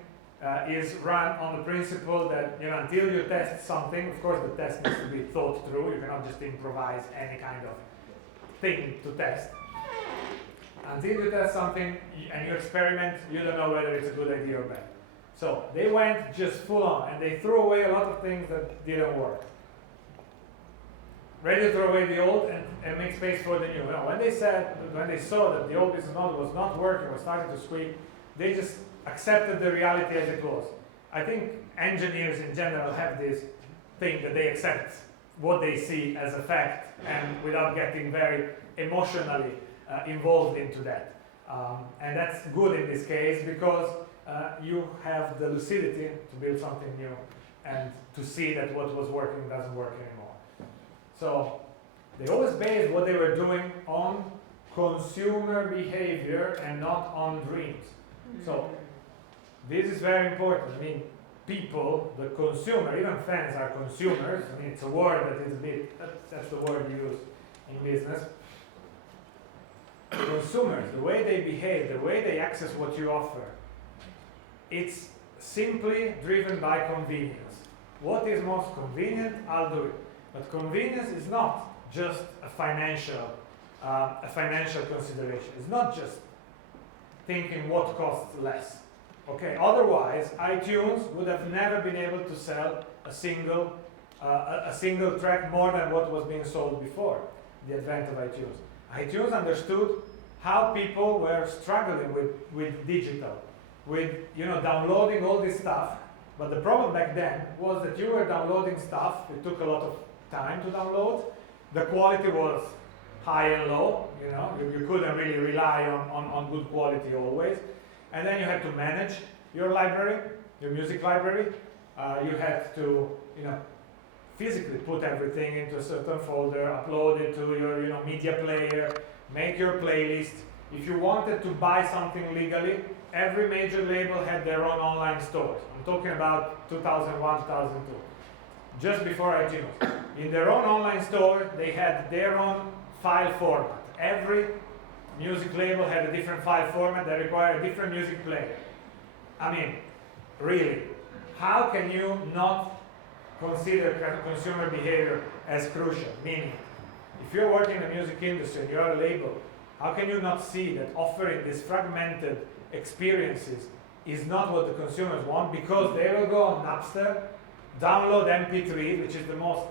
is run on the principle that until you test something, of course the test needs to be thought through. You cannot just improvise any kind of thing to test. Until you test something and you experiment, you don't know whether it's a good idea or bad. So they went just full on, and they threw away a lot of things that didn't work. Ready to throw away the old and make space for the new. When they saw that the old business model was not working, was starting to squeak, they just accepted the reality as it was. I think engineers in general have this thing that they accept what they see as a fact, and without getting very emotionally involved into that. And that's good in this case, because you have the lucidity to build something new and to see that what was working doesn't work anymore. So they always based what they were doing on consumer behavior and not on dreams. So this is very important. I mean, people, the consumer, even fans are consumers. I mean, it's a word that is a bit, that's the word used in business. Consumers, the way they behave, the way they access what you offer, it's simply driven by convenience. What is most convenient, I'll do it. But convenience is not just a financial consideration. It's not just thinking what costs less. Okay, otherwise iTunes would have never been able to sell a single a single track more than what was being sold before the advent of iTunes. iTunes understood how people were struggling with digital, with downloading all this stuff. But the problem back then was that you were downloading stuff. It took a lot of time to download. The quality was high and low. You couldn't really rely on good quality always. And then you had to manage your library, your music library. You had to, physically put everything into a certain folder, upload it to your, media player, make your playlist. If you wanted to buy something legally, every major label had their own online stores. I'm talking about 2001, 2002, just before iTunes. In their own online store, they had their own file format. Every music label had a different file format that required a different music player. I mean, really, how can you not consider consumer behavior as crucial? Meaning, if you're working in the music industry and you're a label, how can you not see that offering these fragmented experiences is not what the consumers want? Because they will go on Napster, download MP3, which is the most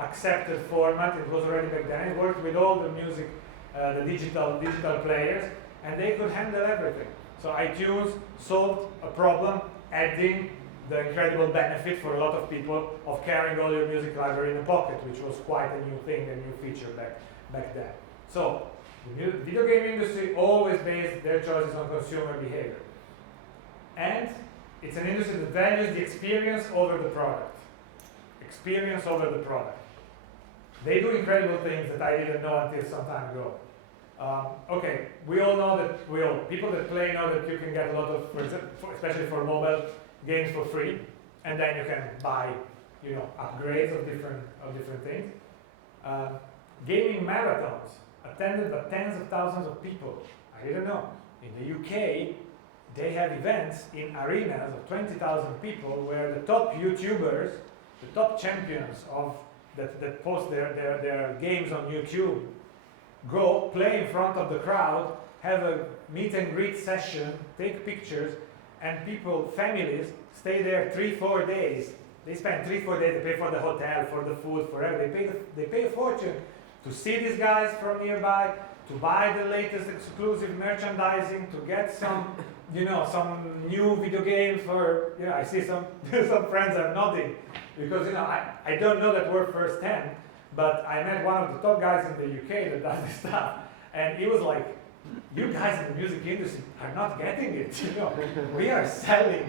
accepted format. It was already back then. It worked with all the music, the digital players, and they could handle everything. So iTunes solved a problem, adding the incredible benefit for a lot of people of carrying all your music library in a pocket, which was quite a new thing, a new feature back then. So the video game industry always based their choices on consumer behavior. And it's an industry that values the experience over the product. Experience over the product. They do incredible things that I didn't know until some time ago. Okay, we all know that people that play know that you can get a lot of, especially for mobile games, for free, and then you can buy, upgrades of different things. Gaming marathons attended by tens of thousands of people. I didn't know. In the UK, they have events in arenas of 20,000 people where the top YouTubers, the top champions that post their games on YouTube, go play in front of the crowd, have a meet and greet session, take pictures, and people, families, stay there 3-4 days. They spend 3-4 days. They pay for the hotel, for the food, for everything. They pay a fortune to see these guys from nearby, to buy the latest exclusive merchandising, to get some, some new video games for. I see some friends are nodding because I don't know that word firsthand, but I met one of the top guys in the UK that does this stuff, and he was like, "You guys in the music industry are not getting it. We are selling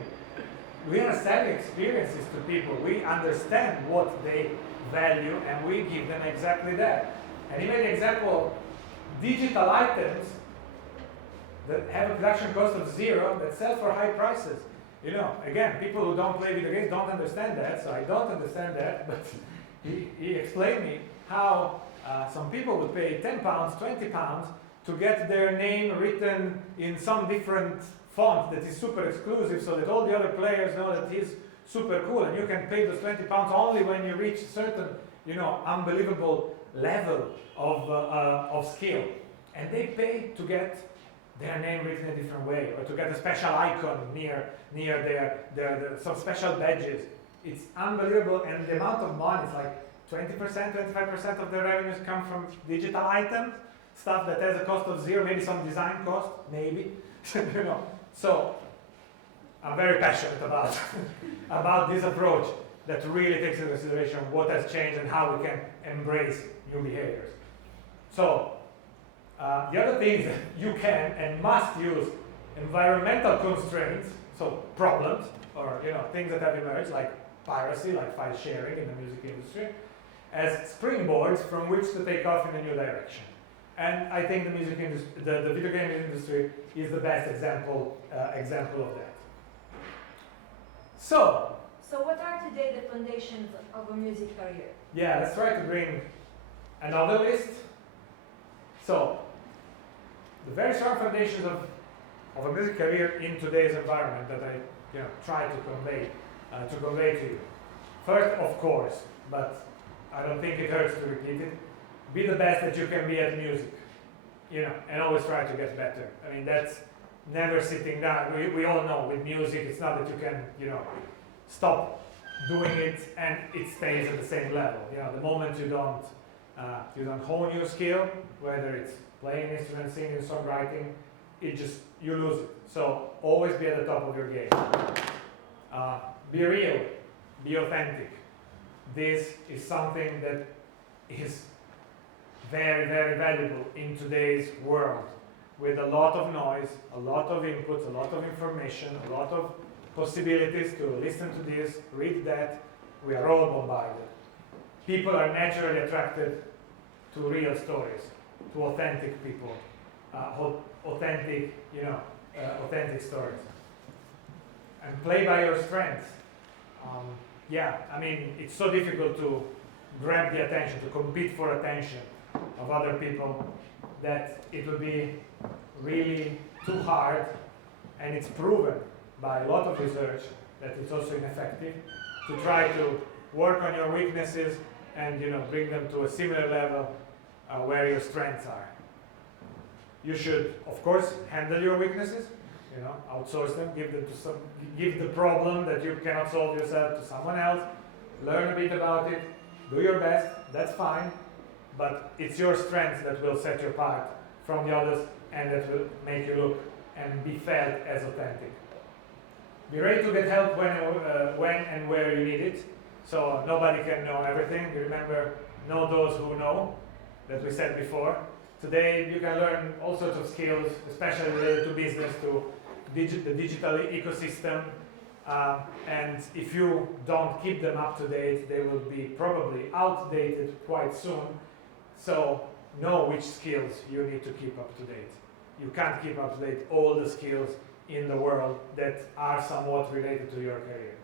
experiences to people. We understand what they value, and we give them exactly that." And he made an example of digital items that have a production cost of 0 that sell for high prices. Again, people who don't play video games don't understand that, so I don't understand that, but he explained me how some people would pay £10, £20 to get their name written in some different font that is super exclusive so that all the other players know that he's super cool, and you can pay those £20 only when you reach a certain, unbelievable level of skill. And they pay to get their name written a different way, or to get a special icon near their some special badges. It's unbelievable, and the amount of money is like 20%, 25% of their revenues come from digital items, stuff that has a cost of 0, maybe some design cost, maybe. So I'm very passionate about this approach that really takes into consideration what has changed and how we can embrace new behaviors. So the other thing is that you can and must use environmental constraints, so problems or things that have emerged like piracy, like file sharing in the music industry, as springboards from which to take off in a new direction. And I think the music industry, the video game industry, is the best example of that. So what are today the foundations of a music career? Yeah, let's try to bring another list. So the very strong foundations of a music career in today's environment that I try to convey to you. First, of course, but I don't think it hurts to repeat it, be the best that you can be at music, and always try to get better. I mean, that's never sitting down. We all know with music, it's not that you can, stop doing it and it stays at the same level. You know, the moment you don't hone your skill, whether it's playing an instrument, singing, songwriting, you lose it. So always be at the top of your game. Be real, be authentic. This is something that is very, very valuable in today's world, with a lot of noise, a lot of inputs, a lot of information, a lot of possibilities to listen to this, read that. We are all bombarded. People are naturally attracted to real stories, to authentic people, authentic stories. And play by your strengths. I mean, it's so difficult to grab the attention, to compete for attention of other people, that it would be really too hard, and it's proven by a lot of research that it's also ineffective to try to work on your weaknesses and bring them to a similar level where your strengths are. You should, of course, handle your weaknesses, outsource them, give the problem that you cannot solve yourself to someone else, learn a bit about it, do your best, that's fine, but it's your strengths that will set you apart from the others and that will make you look and be felt as authentic. Be ready to get help when and where you need it. So nobody can know everything. Remember, know those who know, that we said before. Today you can learn all sorts of skills, especially related to business, to the digital ecosystem. And if you don't keep them up to date, they will be probably outdated quite soon. So know which skills you need to keep up to date. You can't keep up to date all the skills in the world that are somewhat related to your career.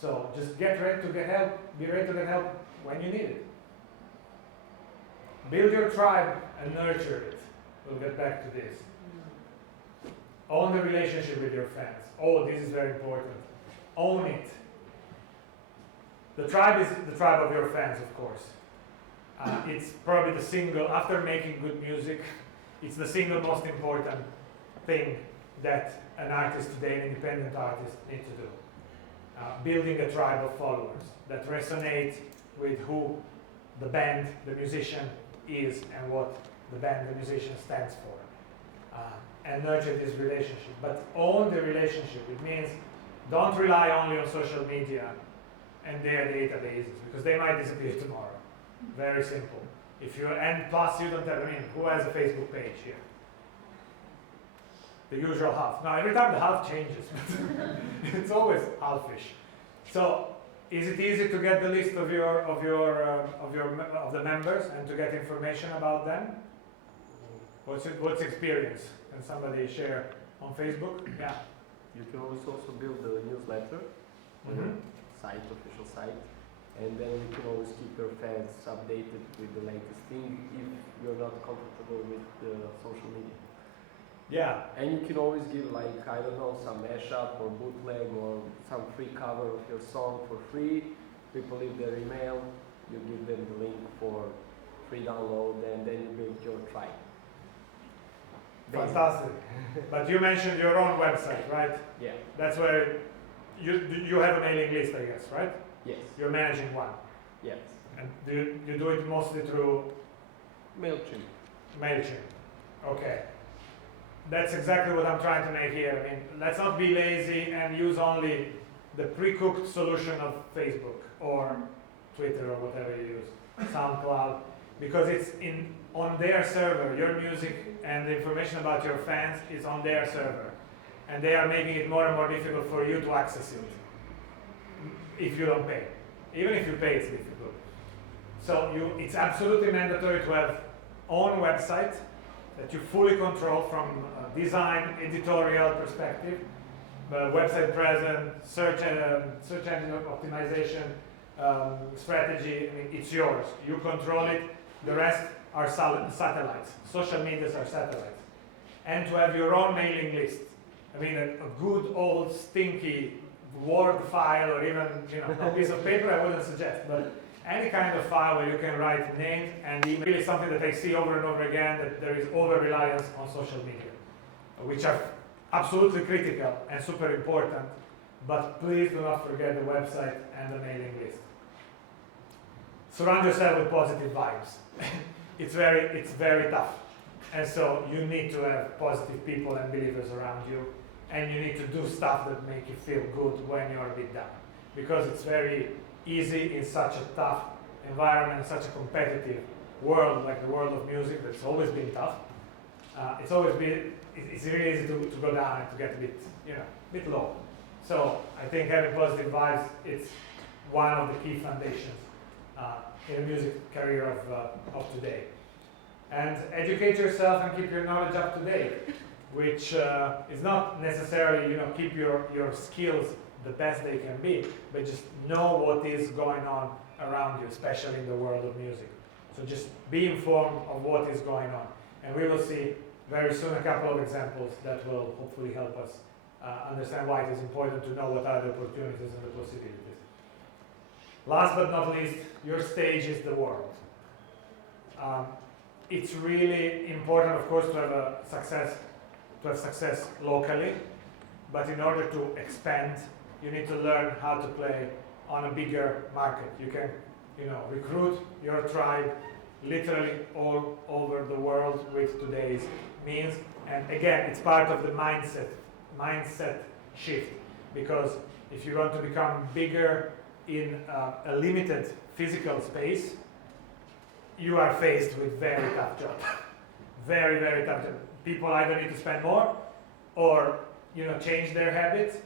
So just get ready to get help. Be ready to get help when you need it. Build your tribe and nurture it. We'll get back to this. Own the relationship with your fans. Oh, this is very important. Own it. The tribe is the tribe of your fans, of course. It's probably the single, after making good music, it's the single most important thing that an artist today, an independent artist, need to do. Building a tribe of followers that resonate with who the band, the musician is and what the band, the musician stands for. And nurture this relationship. But own the relationship. It means don't rely only on social media and their databases, because they might disappear tomorrow. Very simple. And plus you don't have, who has a Facebook page here? The usual half. Now every time the half changes, it's always halfish. So is it easy to get the list of the members and to get information about them? What's experience? Can somebody share on Facebook? Yeah. You can always also build a newsletter, official site, and then you can always keep your fans updated with the latest thing if you're not comfortable with the social media. Yeah. And you can always give some mashup or bootleg or some free cover of your song for free. People leave their email, you give them the link for free download, and then you build your tribe. Fantastic. But you mentioned your own website, right? Yeah. That's where you have a mailing list, I guess, right? Yes. You're managing one. Yes. And you do it mostly through MailChimp. Okay. That's exactly what I'm trying to make here. Let's not be lazy and use only the pre-cooked solution of Facebook or Twitter or whatever you use, SoundCloud, because it's on their server. Your music and the information about your fans is on their server, and they are making it more and more difficult for you to access it if you don't pay. Even if you pay, it's difficult. So it's absolutely mandatory to have own website that you fully control from a design, editorial perspective, website presence, search engine optimization strategy. It's yours. You control it. The rest are satellites. Social medias are satellites. And to have your own mailing list. A good old stinky Word file, or even a piece of paper, I wouldn't suggest, but any kind of file where you can write names and email. Really something that I see over and over again, that there is over-reliance on social media, which are absolutely critical and super important, but please do not forget the website and the mailing list. Surround yourself with positive vibes. It's very tough. And so you need to have positive people and believers around you, and you need to do stuff that make you feel good when you're a bit down. Because it's very easy in such a tough environment, such a competitive world like the world of music that's always been tough. It's really easy to go down and to get a bit low. So I think having positive vibes, it's one of the key foundations in the music career of today. And educate yourself and keep your knowledge up to date, which is not necessarily, keep your skills the best they can be, but just know what is going on around you, especially in the world of music. So just be informed of what is going on. And we will see very soon a couple of examples that will hopefully help us understand why it is important to know what are the opportunities and the possibilities. Last but not least, your stage is the world. It's really important, of course, to have success locally, but in order to expand, you need to learn how to play on a bigger market. You can, recruit your tribe literally all over the world with today's means. And again, it's part of the mindset shift, because if you want to become bigger in a limited physical space, you are faced with very tough job. Very, very tough job. People either need to spend more or change their habits,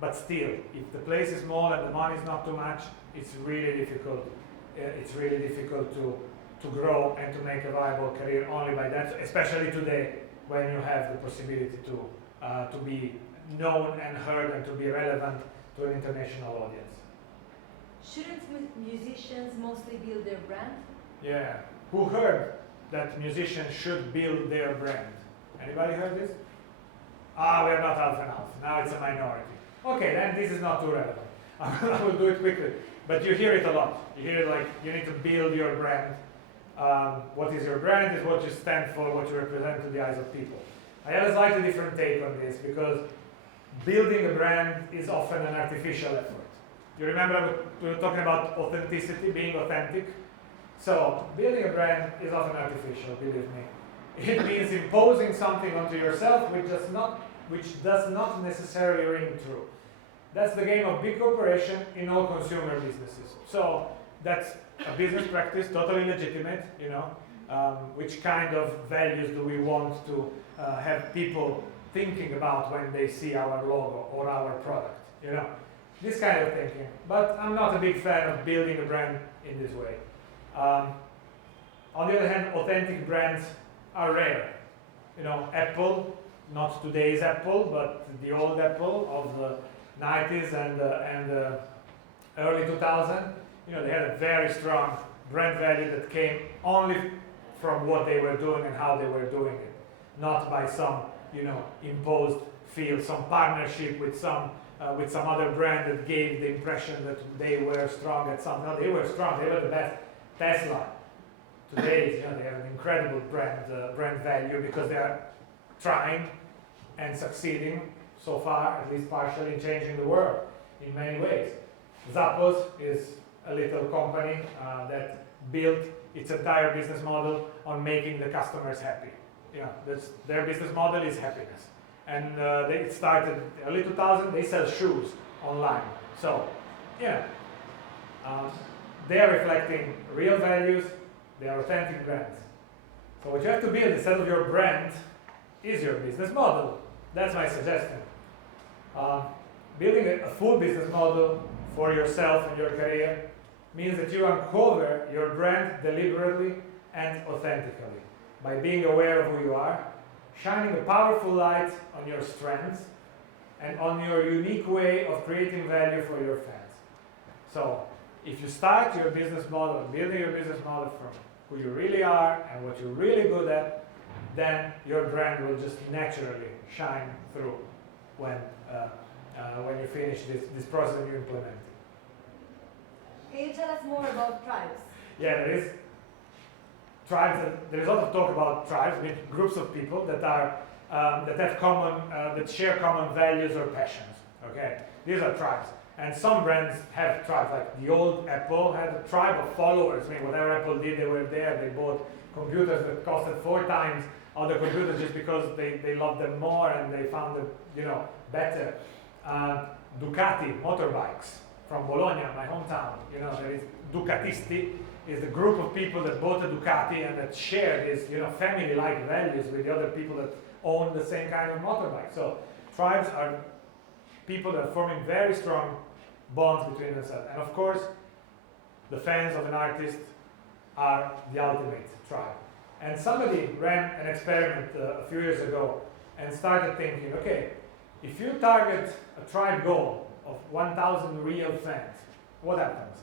but still, if the place is small and the money is not too much, it's really difficult. It's really difficult to grow and to make a viable career only by that, especially today when you have the possibility to be known and heard and to be relevant to an international audience. Shouldn't musicians mostly build their brand? Yeah. Who heard that musicians should build their brand? Anybody heard this? We're not half and half. Now it's a minority. Okay, then this is not too relevant. I will do it quickly. But you hear it a lot. You hear it like you need to build your brand. What is your brand is what you stand for, what you represent to the eyes of people. I have a slightly different take on this, because building a brand is often an artificial effort. You remember we were talking about authenticity, being authentic? So building a brand is often artificial, believe me. It means imposing something onto yourself which does not necessarily ring true. That's the game of big corporation in all consumer businesses. So that's a business practice, totally legitimate, which kind of values do we want to have people thinking about when they see our logo or our product, this kind of thinking. But I'm not a big fan of building a brand in this way. On the other hand, authentic brands are rare. Apple, not today's Apple, but the old Apple of the 90s and early 2000s, they had a very strong brand value that came only from what they were doing and how they were doing it, not by some, imposed feel, some partnership with some other brand that gave the impression that they were strong at something. No, they were strong. They were the best. Tesla, today, they have an incredible brand value because they are trying and succeeding so far, at least partially, in changing the world in many ways. Zappos is a little company that built its entire business model on making the customers happy. Their business model is happiness. And it started early 2000, they sell shoes online. So, they are reflecting real values, they are authentic brands. So what you have to build instead of your brand is your business model. That's my suggestion. Building a full business model for yourself and your career means that you uncover your brand deliberately and authentically by being aware of who you are, shining a powerful light on your strengths and on your unique way of creating value for your fans. So if you start your business model, building your business model from who you really are and what you're really good at, then your brand will just naturally shine through when you finish this process and you implement it. Can you tell us more about tribes? Yeah, there is tribes. There is a lot of talk about tribes, groups of people that are that share common values or passions. Okay, These are tribes. And some brands have tribes, like the old Apple had a tribe of followers. I mean, whatever Apple did, they were there. They bought computers that costed 4 times other computers just because they loved them more and they found them, better. Ducati motorbikes from Bologna, my hometown. There is Ducatisti, is the group of people that bought a Ducati and that share these, family-like values with the other people that own the same kind of motorbike. So tribes are people that are forming very strong bonds between themselves. And of course, the fans of an artist are the ultimate tribe. And somebody ran an experiment a few years ago and started thinking, okay, if you target a tribe goal of 1,000 real fans, what happens?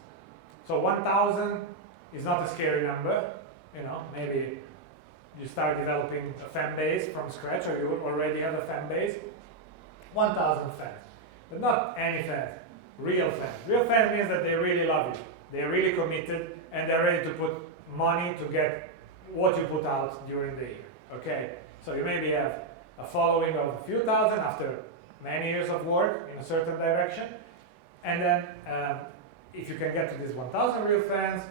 So 1,000 is not a scary number. Maybe you start developing a fan base from scratch, or you already have a fan base. 1,000 fans, but not any fans, real fans. Real fans means that they really love you, they're really committed, and they're ready to put money to get what you put out during the year. Okay, so you maybe have a following of a few thousand after many years of work in a certain direction, and then if you can get to these 1,000 real fans,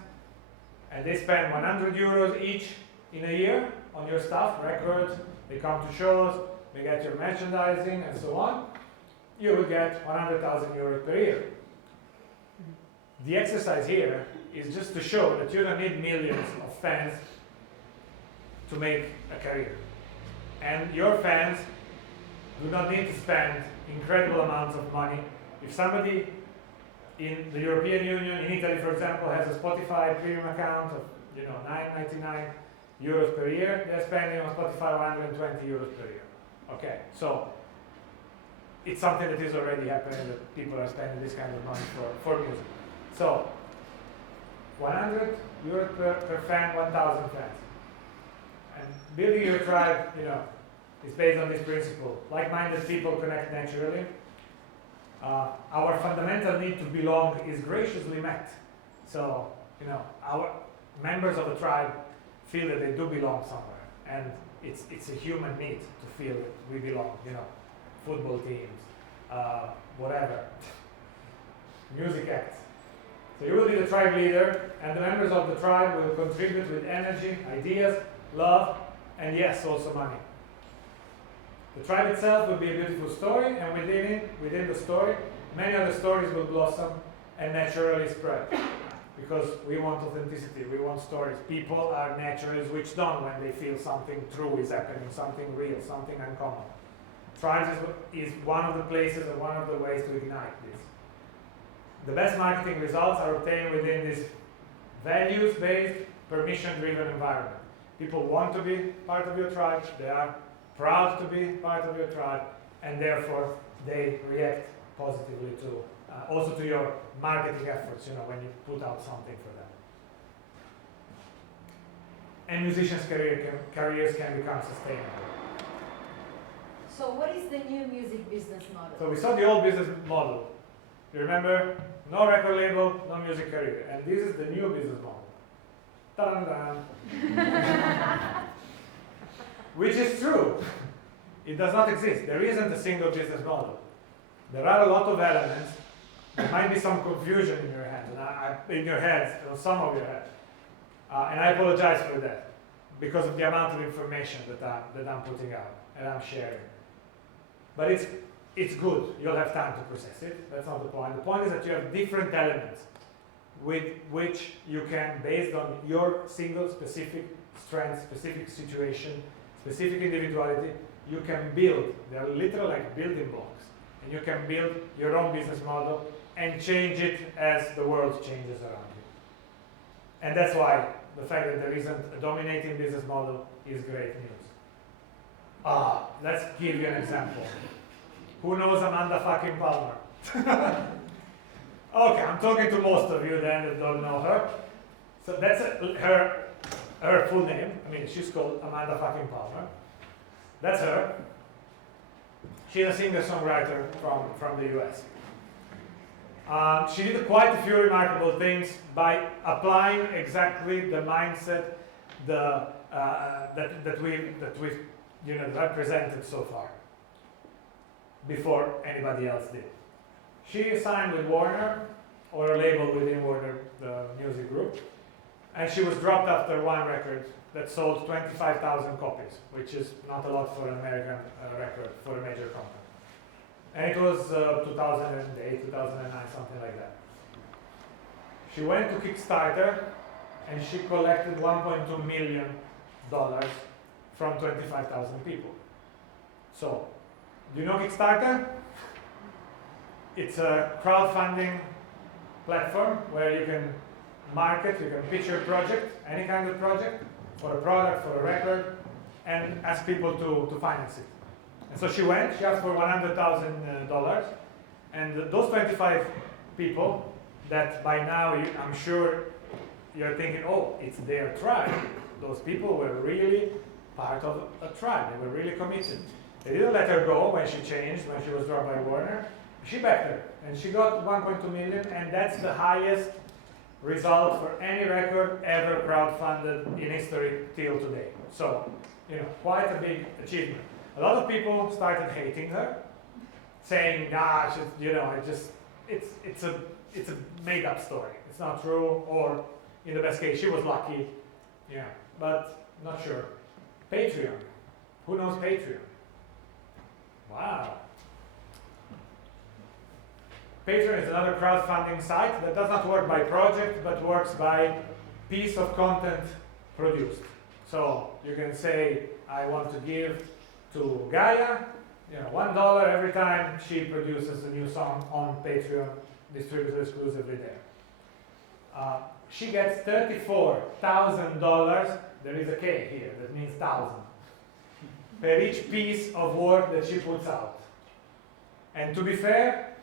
and they spend 100 euros each in a year on your stuff, records, they come to shows, they get your merchandising and so on, you will get 100,000 euros per year. The exercise here is just to show that you don't need millions of fans to make a career. And your fans do not need to spend incredible amounts of money. If somebody in the European Union, in Italy for example, has a Spotify premium account of 9.99 euros per year, they're spending on Spotify 120 euros per year. Okay, so it's something that is already happening, that people are spending this kind of money for music. So 100 euros per fan, 1,000 fans. And building your tribe, is based on this principle. Like-minded people connect naturally. Our fundamental need to belong is graciously met. So, our members of the tribe feel that they do belong somewhere, and it's a human need to feel that we belong. Football teams, whatever, music acts. So you will be the tribe leader, and the members of the tribe will contribute with energy, ideas, love, and yes, also money. The tribe itself will be a beautiful story, and within the story, many other stories will blossom and naturally spread. Because we want authenticity, we want stories. People are naturally switched on when they feel something true is happening, something real, something uncommon. Tribes is one of the places and one of the ways to ignite this. The best marketing results are obtained within this values-based, permission-driven environment. People want to be part of your tribe, they are proud to be part of your tribe, and therefore they react positively to also to your marketing efforts, when you put out something for them. And musicians' careers can become sustainable. So what is the new music business model? So we saw the old business model. You remember? No record label, no music career. And this is the new business model. Ta-da-da. Which is true. It does not exist. There isn't a single business model. There are a lot of elements. There might be some confusion in your head, on some of your heads. And I apologize for that, because of the amount of information that I'm putting out and I'm sharing. But it's good. You'll have time to process it. That's not the point. The point is that you have different elements with which you can, based on your single specific strength, specific situation, specific individuality, you can build. They're literally like building blocks. And you can build your own business model and change it as the world changes around you. And that's why the fact that there isn't a dominating business model is great news. Let's give you an example. Who knows Amanda fucking Palmer? Okay, I'm talking to most of you then that don't know her. So that's her full name. I mean, she's called Amanda fucking Palmer. That's her. She's a singer-songwriter from the US. She did quite a few remarkable things by applying exactly the mindset that I presented so far, before anybody else did. She signed with Warner, or a label within Warner, the music group, and she was dropped after one record that sold 25,000 copies, which is not a lot for an American record for a major company. And it was 2008, 2009, something like that. She went to Kickstarter and she collected $1.2 million from 25,000 people. So, do you know Kickstarter? It's a crowdfunding platform where you can market, you can pitch your project, any kind of project, for a product, for a record, and ask people to finance it. And so she went, she asked for $100,000, and those 25 people that by now I'm sure you're thinking, oh, it's their tribe. Those people were really part of a tribe, they were really committed. They didn't let her go when she changed, when she was dropped by Warner. She backed her, and she got 1.2 million, and that's the highest result for any record ever crowdfunded in history till today. So, quite a big achievement. A lot of people started hating her, saying, "Gosh, it's a made-up story. It's not true." Or, in the best case, she was lucky. Yeah, but not sure. Patreon. Who knows Patreon? Wow. Patreon is another crowdfunding site that does not work by project, but works by piece of content produced. So you can say, I want to give to Gaia, $1 every time she produces a new song on Patreon, distributed exclusively there. She gets $34,000. There is a K here, that means thousand, per each piece of work that she puts out. And to be fair,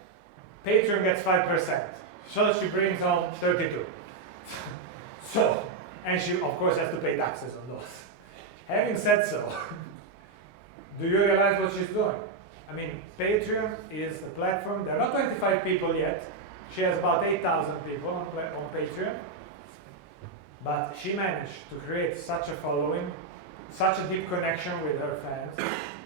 Patreon gets 5%, so she brings home 32. So, and she of course has to pay taxes on those. Having said so, do you realize what she's doing? I mean, Patreon is a platform, there are not 25 people yet, she has about 8,000 people on Patreon, but she managed to create such a following, such a deep connection with her fans,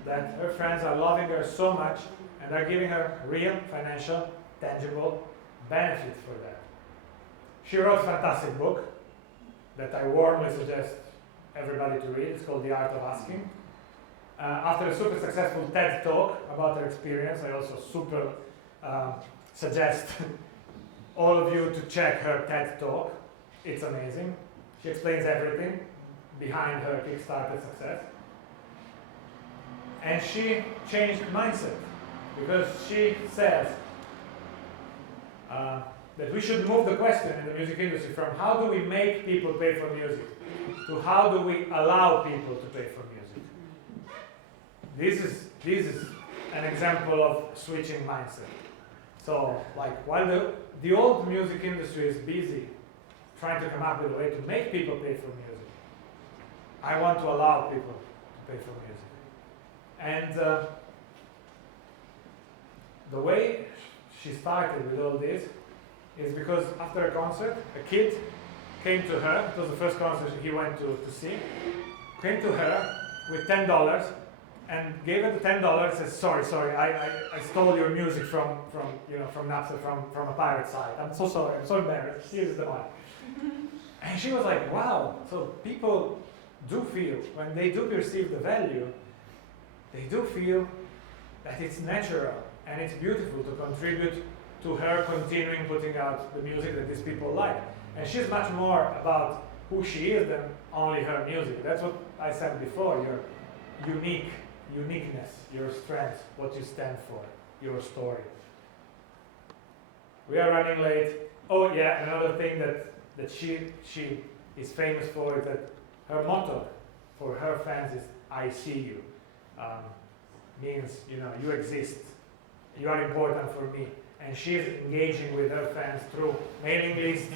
that her fans are loving her so much and are giving her real financial tangible benefit for that. She wrote a fantastic book that I warmly suggest everybody to read. It's called The Art of Asking. After a super successful TED talk about her experience, I also super suggest all of you to check her TED talk. It's amazing. She explains everything behind her Kickstarter success. And she changed mindset because she says that we should move the question in the music industry from how do we make people pay for music to how do we allow people to pay for music. This is an example of switching mindset. So, like, while the old music industry is busy trying to come up with a way to make people pay for music, I want to allow people to pay for music. And the way she started with all this is because after a concert, a kid came to her. It was the first concert he went to see. Came to her with $10 and gave her the $10. Says, sorry, I stole your music from Napster, from a pirate site. I'm so sorry. I'm so embarrassed. Here's the money. And she was like, wow. So people do feel, when they do perceive the value, they do feel that it's natural and it's beautiful to contribute to her continuing putting out the music that these people like. And she's much more about who she is than only her music. That's what I said before, your uniqueness, your strength, what you stand for, your story. We are running late. Oh yeah, another thing that she is famous for is that her motto for her fans is I see you. Means, you exist. You are important for me. And she's engaging with her fans through mailing lists,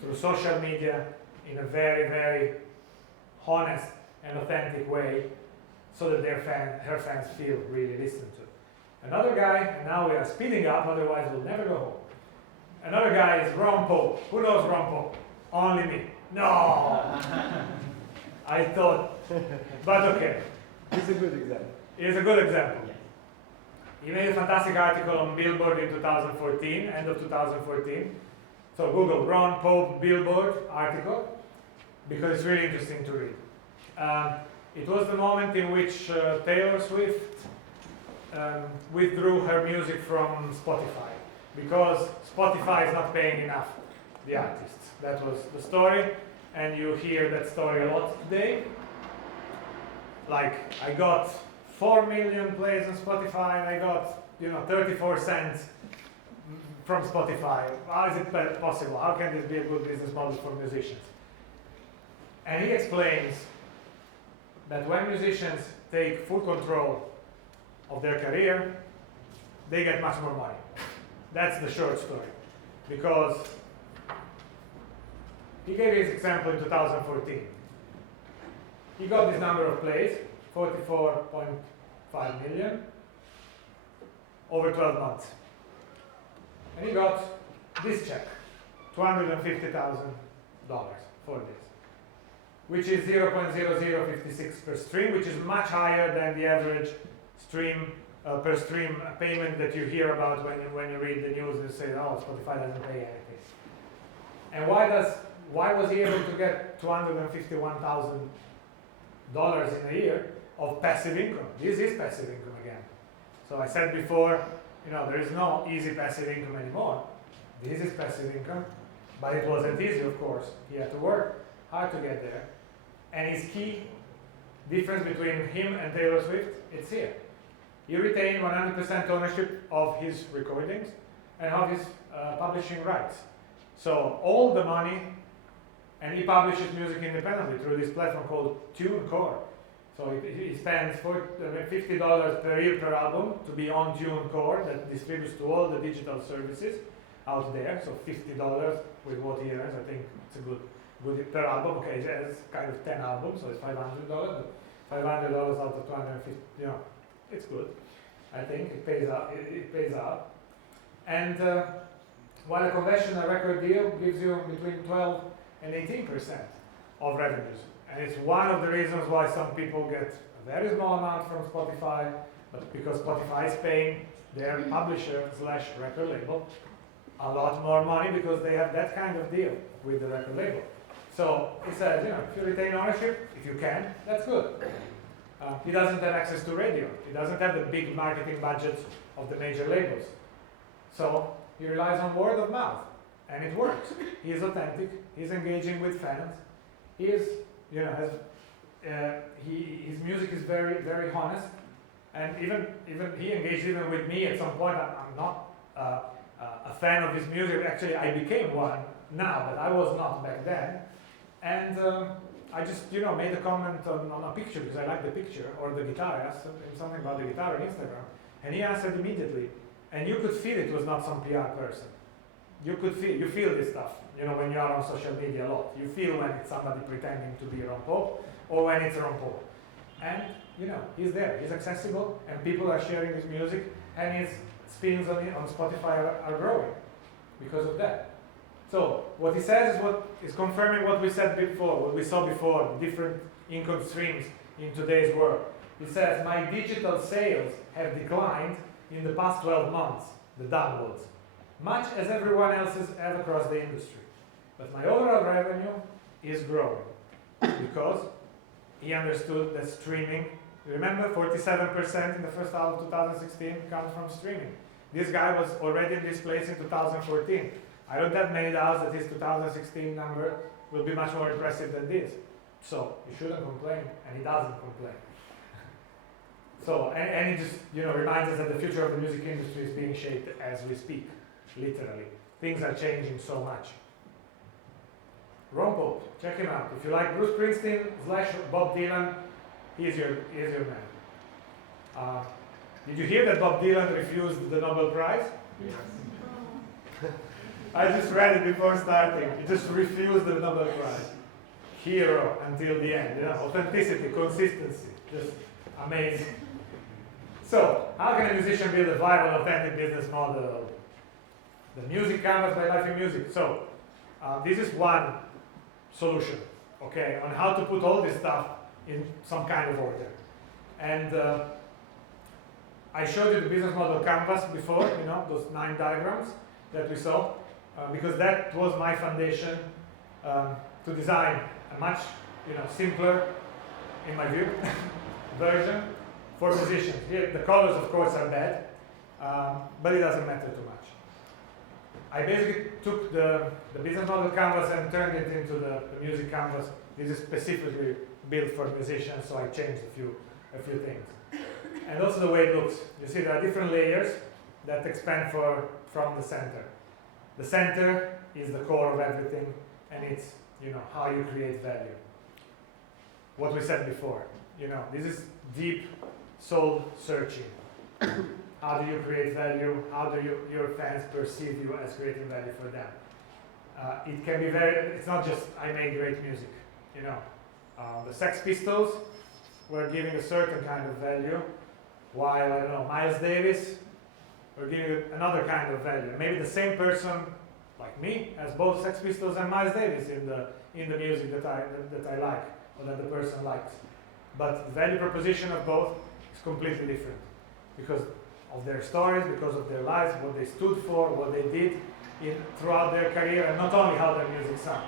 through social media, in a very, very honest and authentic way, so that her fans feel really listened to. Another guy, and now we are speeding up, otherwise we'll never go home. Another guy is Ron Paul. Who knows Ron Paul? Only me. No! I thought, but okay. It's a good example. It's a good example. He made a fantastic article on Billboard in 2014, end of 2014. So Google Ron Pope Billboard article, because it's really interesting to read. It was the moment in which Taylor Swift withdrew her music from Spotify, because Spotify is not paying enough the artists. That was the story, and you hear that story a lot today. Like, I got 4 million plays on Spotify, and I got 34 cents from Spotify. How is it possible? How can this be a good business model for musicians? And he explains that when musicians take full control of their career, they get much more money. That's the short story. Because he gave his example in 2014. He got this number of plays, 44.5 million, over 12 months. And he got this check, $250,000 for this, which is 0.0056 per stream, which is much higher than the average stream per stream payment that you hear about when you read the news and say, oh, Spotify doesn't pay anything. And why was he able to get $251,000 in a year of passive income? This is passive income again. So I said before, there is no easy passive income anymore. This is passive income, but it wasn't easy, of course. He had to work hard to get there. And his key difference between him and Taylor Swift, it's here. He retained 100% ownership of his recordings and of his publishing rights. So all the money, and he publishes music independently through this platform called TuneCore. So he spends $50 per year per album to be on TuneCore, that distributes to all the digital services out there. So $50 with what he earns, I think it's a good per album. Okay, he has kind of 10 albums, so it's $500. But $500 out of 250, it's good. I think it pays out. It pays out. And while a conventional record deal gives you between 12 and 18% of revenues. And it's one of the reasons why some people get a very small amount from Spotify, but because Spotify is paying their publisher / record label a lot more money because they have that kind of deal with the record label. So he says, if you retain ownership, if you can, that's good. He doesn't have access to radio. He doesn't have the big marketing budgets of the major labels. So he relies on word of mouth, and it works. He is authentic. He's engaging with fans. He is, his music is very, very honest. And even he engaged even with me at some point. I'm not a fan of his music. Actually, I became one now, but I was not back then. And I just, made a comment on a picture because I like the picture or the guitar. I asked him something about the guitar on Instagram, and he answered immediately. And you could feel it was not some PR person. You feel this stuff, when you are on social media a lot. You feel when it's somebody pretending to be Ron Pope or when it's Ron Pope. And, he's there. He's accessible, and people are sharing his music, and his spins on Spotify are growing because of that. So what he says is confirming what we said before, what we saw before, the different income streams in today's world. He says, my digital sales have declined in the past 12 months, the downloads, much as everyone else's have across the industry. But my overall revenue is growing because he understood that streaming, remember 47% in the first half of 2016 comes from streaming. This guy was already in this place in 2014. I don't have many doubts that his 2016 number will be much more impressive than this. So he shouldn't complain, and he doesn't complain. So, and it just, reminds us that the future of the music industry is being shaped as we speak, literally. Things are changing so much. Ron Pope, check him out. If you like Bruce Springsteen / Bob Dylan, he's your man. Did you hear that Bob Dylan refused the Nobel Prize? Yes. I just read it before starting. He just refused the Nobel Prize. Hero until the end. Authenticity, consistency, just amazing. So, how can a musician build a viable, authentic business model? The music canvas by Life in Music. So, this is one solution, okay, on how to put all this stuff in some kind of order. And I showed you the business model canvas before, you know, those 9 diagrams that we saw, because that was my foundation to design a much, you know, simpler, in my view, version for musicians. Here, the colors, of course, are bad, but it doesn't matter too much. I basically took the business model canvas and turned it into the music canvas. This is specifically built for musicians, so I changed a few things. And also the way it looks. You see there are different layers that expand from the center. The center is the core of everything, and it's, you know, how you create value. What we said before, you know, this is deep soul searching. How do you create value? How do your fans perceive you as creating value for them? It can be it's not just I make great music, you know. The Sex Pistols were giving a certain kind of value, while, I don't know, Miles Davis were giving another kind of value. Maybe the same person, like me, has both Sex Pistols and Miles Davis in the music that I like, or that the person likes. But the value proposition of both is completely different, because of their stories, because of their lives, what they stood for, what they did throughout their career, and not only how their music sounds.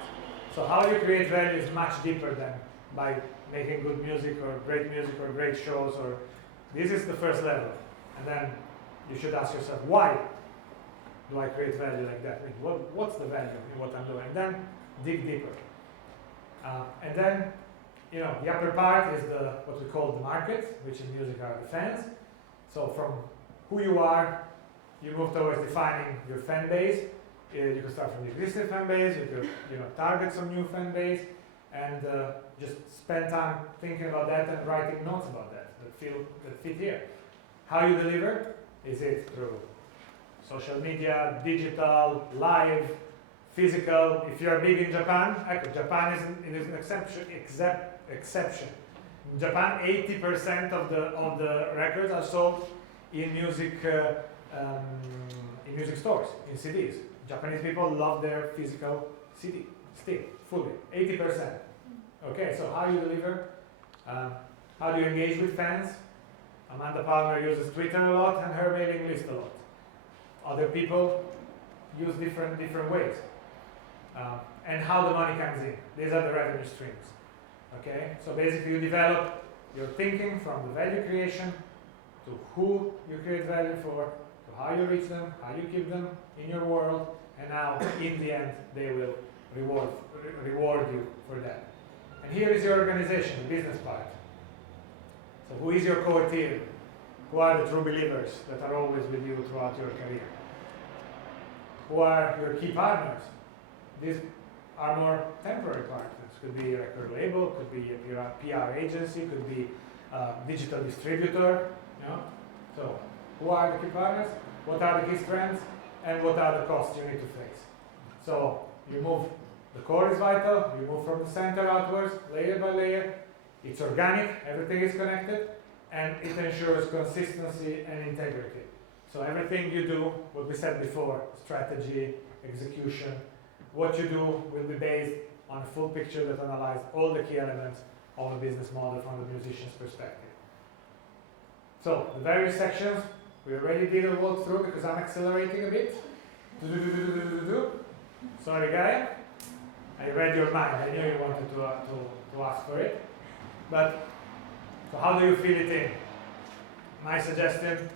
So how you create value is much deeper than by making good music or great shows. Or this is the first level, and then you should ask yourself, why do I create value like that? I mean, what's the value in what I'm doing? And then dig deeper. And then, you know, the upper part is what we call the market, which in music are the fans. So from who you are, you move towards defining your fan base. You can start from the existing fan base, you could, you know, target some new fan base, and just spend time thinking about that and writing notes about that fit here. How you deliver? Is it through social media, digital, live, physical? If you're big in Japan, Japan is an exception. In Japan, 80% of the records are sold in music stores, in CDs. Japanese people love their physical CD still, fully, 80%. Okay, so how you deliver? How do you engage with fans? Amanda Palmer uses Twitter a lot and her mailing list a lot. Other people use different ways. And how the money comes in. These are the revenue streams. Okay, so basically you develop your thinking from the value creation to who you create value for, to how you reach them, how you keep them in your world, and now in the end they will reward you for that. And here is your organization, the business part. So who is your core team? Who are the true believers that are always with you throughout your career? Who are your key partners? These are more temporary partners. Could be a record label, could be a PR agency, could be a digital distributor. You know? So who are the key partners? What are the key strengths? And what are the costs you need to face? So you move, the core is vital, you move from the center outwards, layer by layer. It's organic, everything is connected, and it ensures consistency and integrity. So everything you do, what we said before, strategy, execution, what you do will be based on a full picture that analyzes all the key elements of a business model from the musician's perspective. So the various sections, we already did a walkthrough because I'm accelerating a bit. Sorry, Gaia. I read your mind. I knew you wanted to ask for it. But so how do you fill it in? My suggestion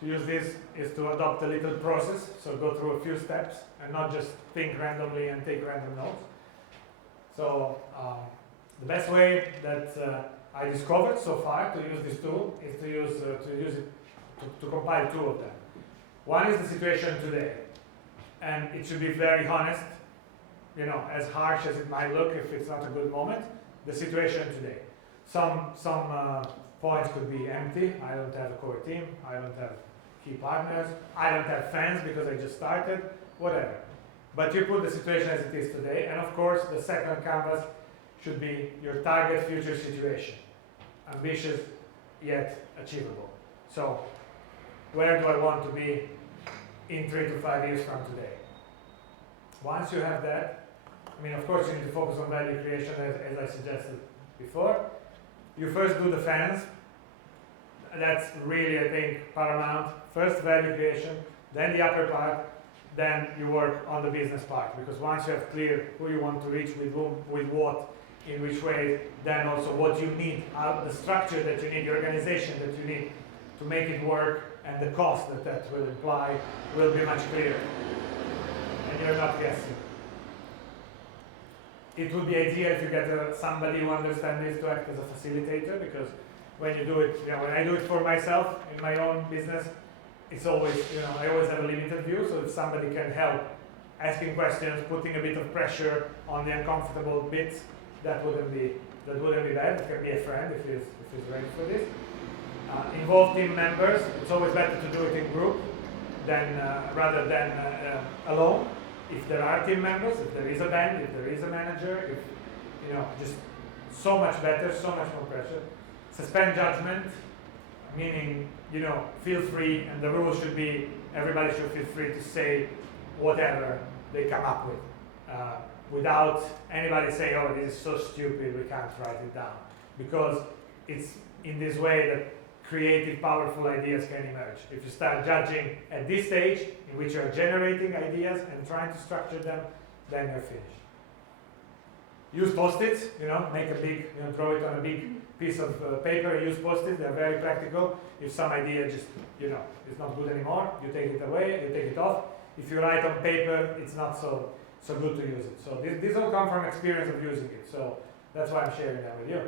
to use this is to adopt a little process. So go through a few steps and not just think randomly and take random notes. So the best way that I discovered so far to use this tool is to use it to compile two of them. One is the situation today, and it should be very honest, you know, as harsh as it might look if it's not a good moment. The situation today. Some points could be empty. I don't have a core team. I don't have key partners. I don't have fans because I just started. Whatever. But you put the situation as it is today, and of course the second canvas should be your target future situation. Ambitious yet achievable. So where do I want to be in 3 to 5 years from today? Once you have that, I mean, of course you need to focus on value creation as I suggested before. You first do the fans. that's really, I think, paramount. First value creation, then the upper part, then you work on the business part. Because once you have clear who you want to reach, with whom, with what, in which way, then also what you need, the structure that you need, the organization that you need to make it work, and the cost that that will imply will be much clearer. And you're not guessing. It would be ideal if you get somebody who understands this to act as a facilitator, because when you do it, when I do it for myself in my own business, it's always, I always have a limited view. So if somebody can help asking questions, putting a bit of pressure on the uncomfortable bits, that wouldn't be bad. It can be a friend if he's ready for this. Involve team members. It's always better to do it in group than rather than alone. If there are team members, if there is a band, if there is a manager, if just so much better, so much more pressure. Suspend judgment, meaning feel free, and the rule should be everybody should feel free to say whatever they come up with, without anybody saying, "Oh, this is so stupid, we can't write it down," because it's in this way that creative, powerful ideas can emerge. If you start judging at this stage, in which you're generating ideas and trying to structure them, then you're finished. Use post-its, make a big, throw it on a big piece of paper, use post-its, they're very practical. If some idea just, is not good anymore, you take it away, you take it off. If you write on paper, it's not so good to use it. So these all come from experience of using it. So that's why I'm sharing that with you.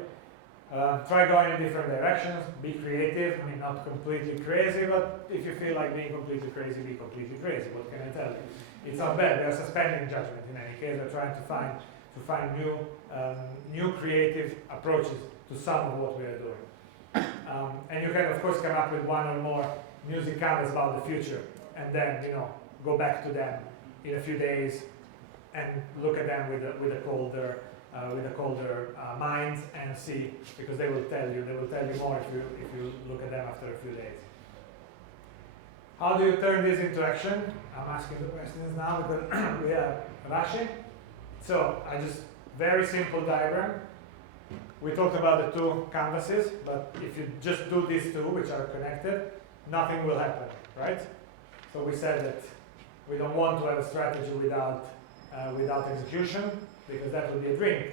Try going in different directions, be creative. I mean, not completely crazy, but if you feel like being completely crazy, be completely crazy. What can I tell you? It's not bad. They're suspending judgment in any case. They're trying to find new creative approaches to some of what we are doing. And you can, of course, come up with one or more music canvas about the future, and then go back to them in a few days and look at them with a colder mind, and see, because they will tell you more if you look at them after a few days. How do you turn this into action? I'm asking the questions now because we are rushing. So very simple diagram. We talked about the two canvases, but if you just do these two, which are connected, nothing will happen, right? So we said that we don't want to have a strategy without execution, because that would be a dream.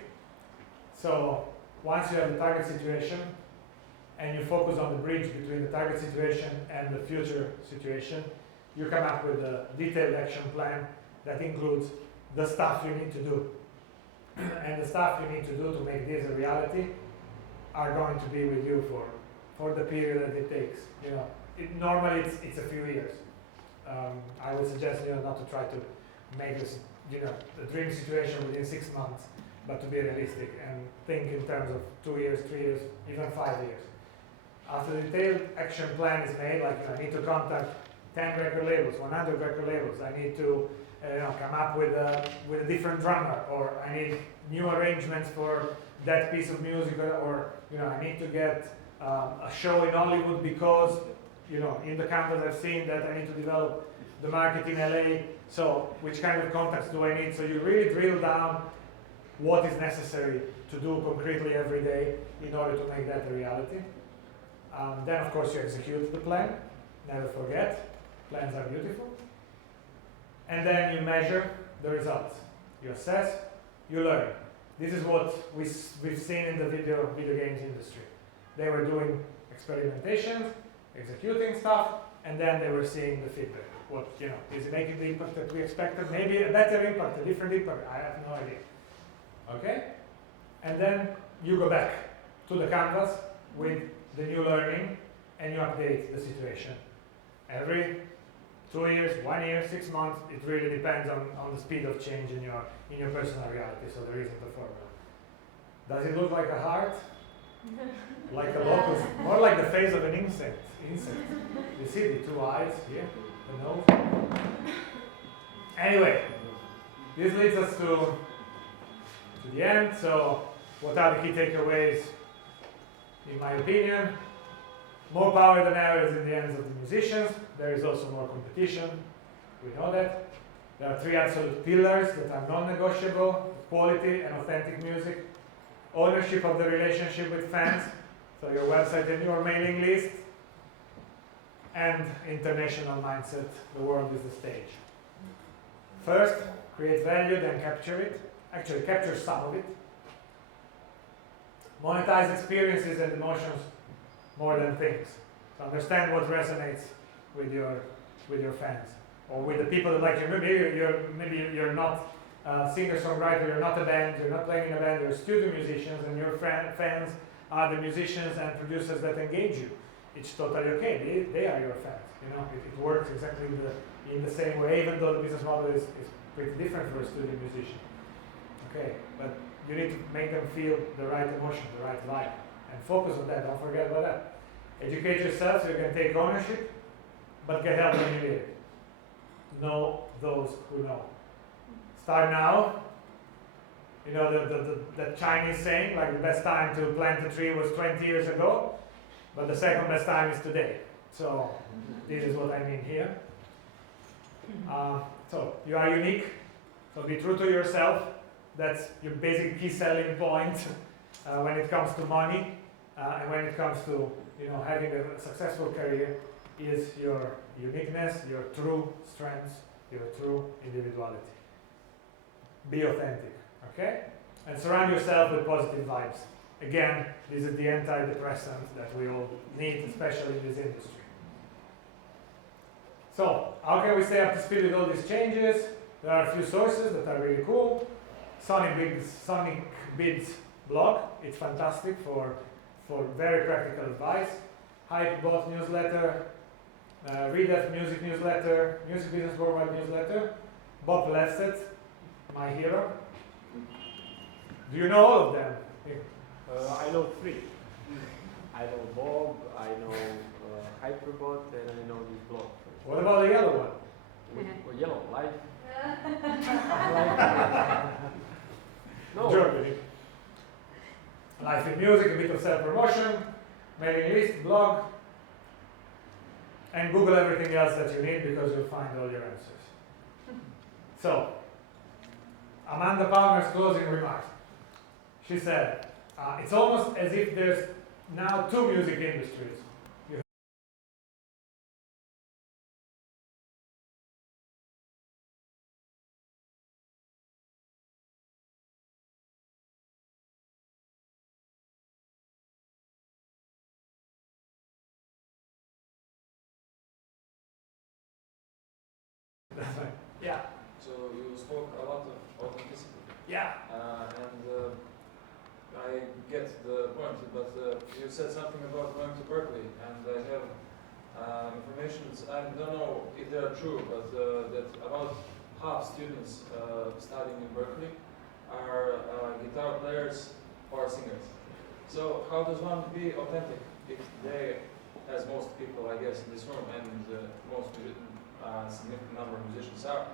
So once you have the target situation and you focus on the bridge between the target situation and the future situation, you come up with a detailed action plan that includes the stuff you need to do. And the stuff you need to do to make this a reality are going to be with you for the period that it takes. Normally it's a few years. I would suggest not to try to make this the dream situation within 6 months, but to be realistic and think in terms of 2 years, 3 years, even 5 years. After the detailed action plan is made, like I need to contact 10 record labels, 100 record labels, I need to come up with a different drummer, or I need new arrangements for that piece of music, or I need to get a show in Hollywood because in the canvas I've seen that I need to develop the market in LA. So which kind of contacts do I need? So you really drill down what is necessary to do concretely every day in order to make that a reality. Then of course you execute the plan. Never forget, plans are beautiful. And then you measure the results. You assess, you learn. This is what we've seen in the video games industry. They were doing experimentations, executing stuff, and then they were seeing the feedback. What, is it making the impact that we expected? Maybe a better impact, a different impact, I have no idea. Okay? And then you go back to the canvas with the new learning, and you update the situation. Every 2 years, 1 year, 6 months, it really depends on the speed of change in your personal reality, so there isn't a formula. Does it look like a heart? Like a locust? More like the face of an insect. You see the two eyes here, the nose. Anyway, this leads us to the end. So what are the key takeaways? In my opinion, more power than ever is in the hands of the musicians. There is also more competition. We know that. There are 3 absolute pillars that are non-negotiable: quality and authentic music, ownership of the relationship with fans, so your website and your mailing list, and international mindset. The world is the stage. First, create value, then capture it. Actually, capture some of it. Monetize experiences and emotions more than things. So understand what resonates with your fans or with the people that like you. Maybe you're not a singer-songwriter, you're not a band, you're not playing in a band, you're studio musicians, and your fans are the musicians and producers that engage you. It's totally okay. They are your fans. You know, it works exactly in the same way, even though the business model is pretty different for a studio musician. Okay, but you need to make them feel the right emotion, the right vibe, and focus on that. Don't forget about that. Educate yourself so you can take ownership, but get help when you need it. Know those who know. Start now. You know the Chinese saying, like the best time to plant a tree was 20 years ago, but the second best time is today. So this is what I mean here. So you are unique. So be true to yourself. That's your basic key selling point when it comes to money and when it comes to having a successful career is your uniqueness, your true strengths, your true individuality. Be authentic, okay? And surround yourself with positive vibes. Again, this is the antidepressant that we all need, especially in this industry. So, how can we stay up to speed with all these changes? There are a few sources that are really cool. Sonic Bids blog, it's fantastic for very practical advice. Hypebot newsletter, Read Music newsletter, Music Business Worldwide newsletter, Bob Lefset, my hero. Do you know all of them? I know 3. I know Bob, I know Hyperbot, and I know this blog. What about the yellow one? Yellow, Life. No. Germany. Life in Music, a bit of self-promotion, mailing list, blog, and Google everything else that you need because you'll find all your answers. So, Amanda Palmer's closing remarks. She said, it's almost as if there's now 2 music industries. Yeah. So you spoke a lot of authenticity. Yeah. And I get the point, but you said something about going to Berkeley, and I have information, I don't know if they are true, but that about half students studying in Berkeley are guitar players or singers. So how does one be authentic if they, as most people I guess in this room, and most significant number of musicians are,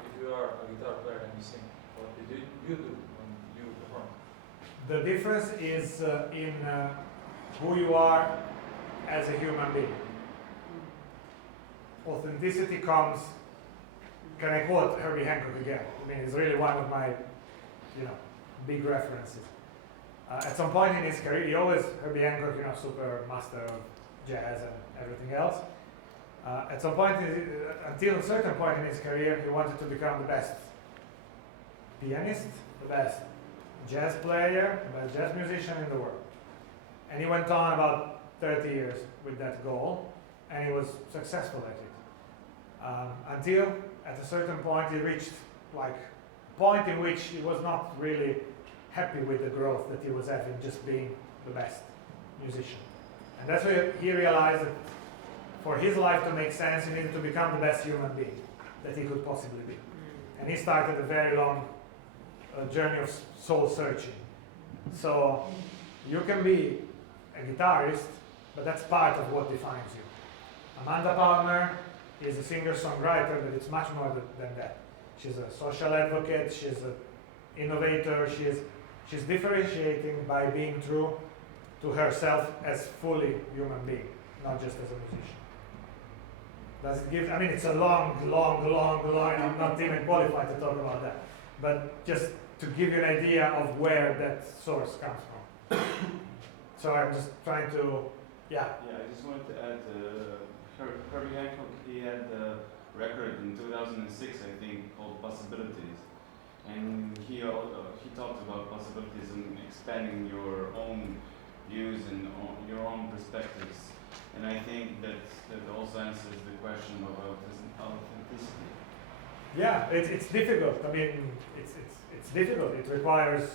if you are a guitar player and you sing, what do you do when you perform? The difference is in who you are as a human being. Authenticity comes, can I quote Herbie Hancock again? I mean, it's really one of my, big references. At some point in his career, Herbie Hancock, super master of jazz and everything else. At some point, until a certain point in his career, he wanted to become the best pianist, the best jazz player, the best jazz musician in the world. And he went on about 30 years with that goal, and he was successful at it. Until, at a certain point, he reached a point in which he was not really happy with the growth that he was having just being the best musician. And that's where he realized that for his life to make sense, he needed to become the best human being that he could possibly be. And he started a very long journey of soul searching. So you can be a guitarist, but that's part of what defines you. Amanda Palmer is a singer-songwriter, but it's much more than that. She's a social advocate, she's an innovator, she's differentiating by being true to herself as fully human being, not just as a musician. Does it give, it's a long, I'm not even qualified to talk about that. But just to give you an idea of where that source comes from. So I'm just trying to, Yeah, I just wanted to add, Herbie Hancock, he had a record in 2006, I think, called Possibilities. And he talked about possibilities and expanding your own views and your own perspectives. And I think that also answers the question of authenticity. Yeah, it's difficult. I mean, it's difficult. It requires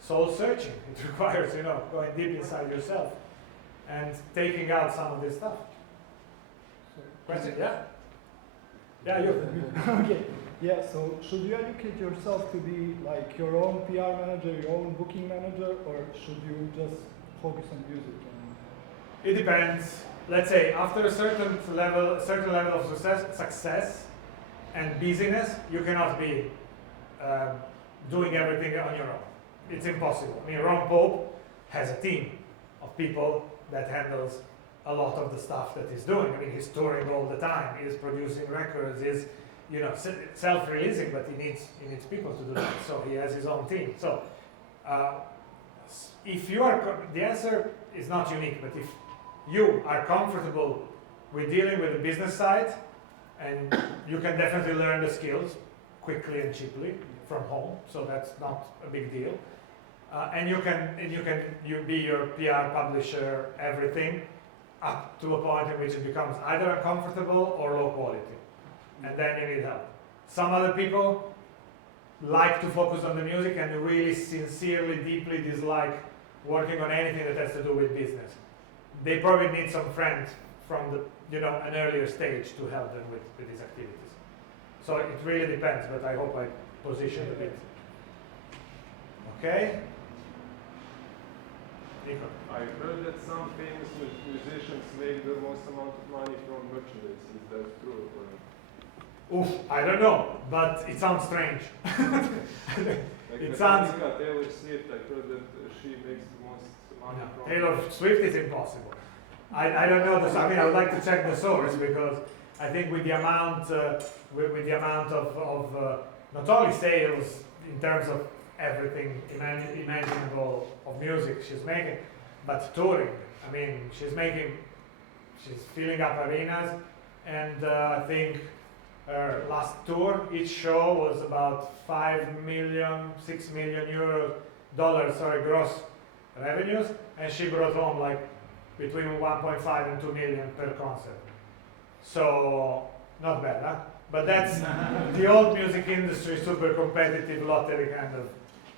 soul searching. It requires, going deep inside yourself and taking out some of this stuff. Question? Yeah? Yeah, you. Okay. Yeah, so should you educate yourself to be like your own PR manager, your own booking manager, or should you just focus on music? It depends. Let's say after a certain level of success and busyness, you cannot be doing everything on your own. It's impossible. I mean, Ron Pope has a team of people that handles a lot of the stuff that he's doing. I mean, he's touring all the time. He's producing records. He's self-releasing, but he needs people to do that. So he has his own team. So if you are, the answer is not unique, but if you are comfortable with dealing with the business side, and you can definitely learn the skills quickly and cheaply from home, so that's not a big deal. And you be your PR publisher, everything, up to a point in which it becomes either uncomfortable or low quality. And then you need help. Some other people like to focus on the music and really sincerely, deeply dislike working on anything that has to do with business. They probably need some friends from an earlier stage to help them with these activities. So it really depends, but I hope I positioned a bit. Okay? Nico. I heard that some famous musicians make the most amount of money from merchandise. Is that true? Oof, I don't know, but it sounds strange. It sounds. Taylor Swift, I heard that she makes the most money from. Taylor Swift is impossible. I don't know this. I mean, I would like to check the source because I think with the amount of not only sales in terms of everything imaginable of music she's making, but touring. I mean, she's filling up arenas, and I think her last tour, each show was about 6 million dollars, gross revenues, and she brought home like between 1.5 and 2 million per concert. So not bad, huh? But that's the old music industry, super competitive lottery kind of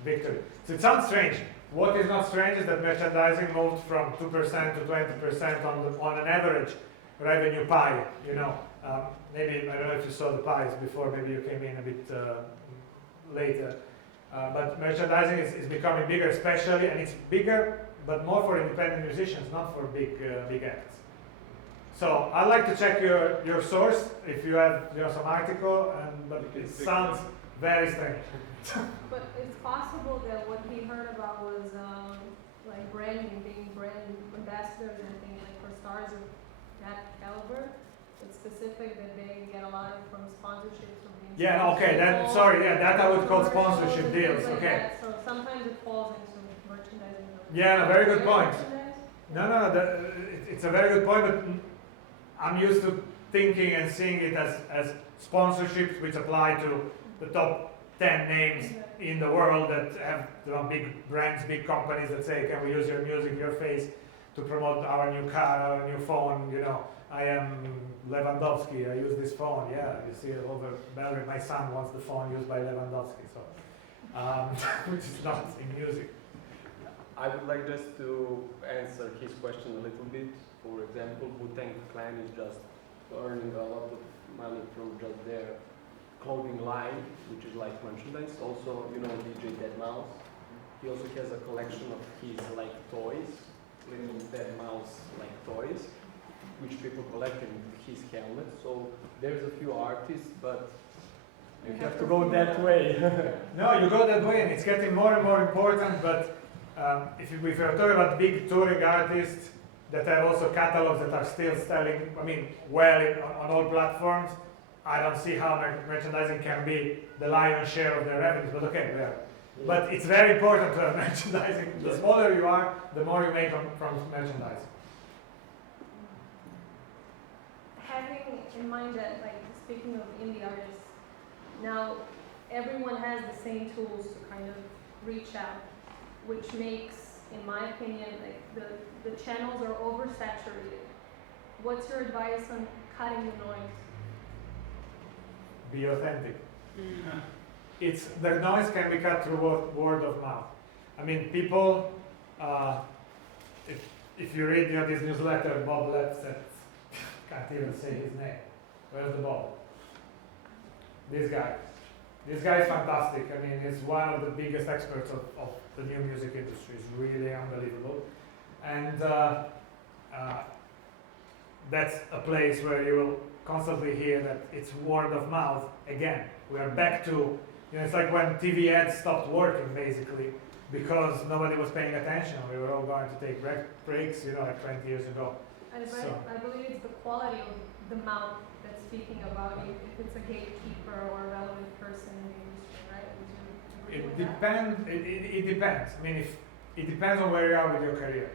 victory. So it sounds strange. What is not strange is that merchandising moved from 2% to 20% on an average revenue pie. Maybe, I don't know if you saw the pies before, maybe you came in a bit later. But merchandising is becoming bigger, especially, and it's bigger, but more for independent musicians, not for big acts. So I'd like to check your source if you have some article, but it sounds very strange. But it's possible that what he heard about was like branding, being brand ambassadors and things like for stars of that caliber. It's specific that they get a lot from sponsorships from being. Yeah, okay, that I would call sponsorship deals, like okay. that. So sometimes it falls into merchandising. Yeah, very good point. No, it's a very good point, but I'm used to thinking and seeing it as sponsorships which apply to the top 10 names in the world that have big brands, big companies that say, can we use your music, your face to promote our new car, our new phone, I am Lewandowski, I use this phone, yeah, you see it over Bellery, my son wants the phone used by Lewandowski, so, which is not in music. I would like just to answer his question a little bit. For example, Wu-Tang Clan is just earning a lot of money from just their clothing line, which is like merchandise. Also, DJ Deadmau5. He also has a collection of his toys, little Deadmau5 toys, which people collect in his helmet. So there's a few artists, but you have to go that way. No, you go that way, and it's getting more and more important. But if you're talking about big touring artists that have also catalogs that are still selling, on all platforms, I don't see how merchandising can be the lion's share of their revenues. But okay, yeah. But it's very important to have merchandising. The smaller you are, the more you make from merchandising. having in mind that, like, speaking of indie artists, now everyone has the same tools to kind of reach out, which makes, in my opinion, like the channels are oversaturated. What's your advice on cutting the noise? Be authentic. It's the noise can be cut through word of mouth. I mean, people. If you read this newsletter, Bob Lepset, can't even say his name. Where's the Bob? This guy. This guy is fantastic. I mean, he's one of the biggest experts of the new music industry. He's really unbelievable. And that's a place where you will constantly hear that it's word of mouth again. We are back to, it's like when TV ads stopped working, basically, because nobody was paying attention. We were all going to take breaks, like 20 years ago. And if So- I believe it's the quality of the mouth that's speaking about you, if it's a gatekeeper or a relevant person in the industry, right? Would you agree It with that? depends. It depends. I mean, it depends on where you are with your career.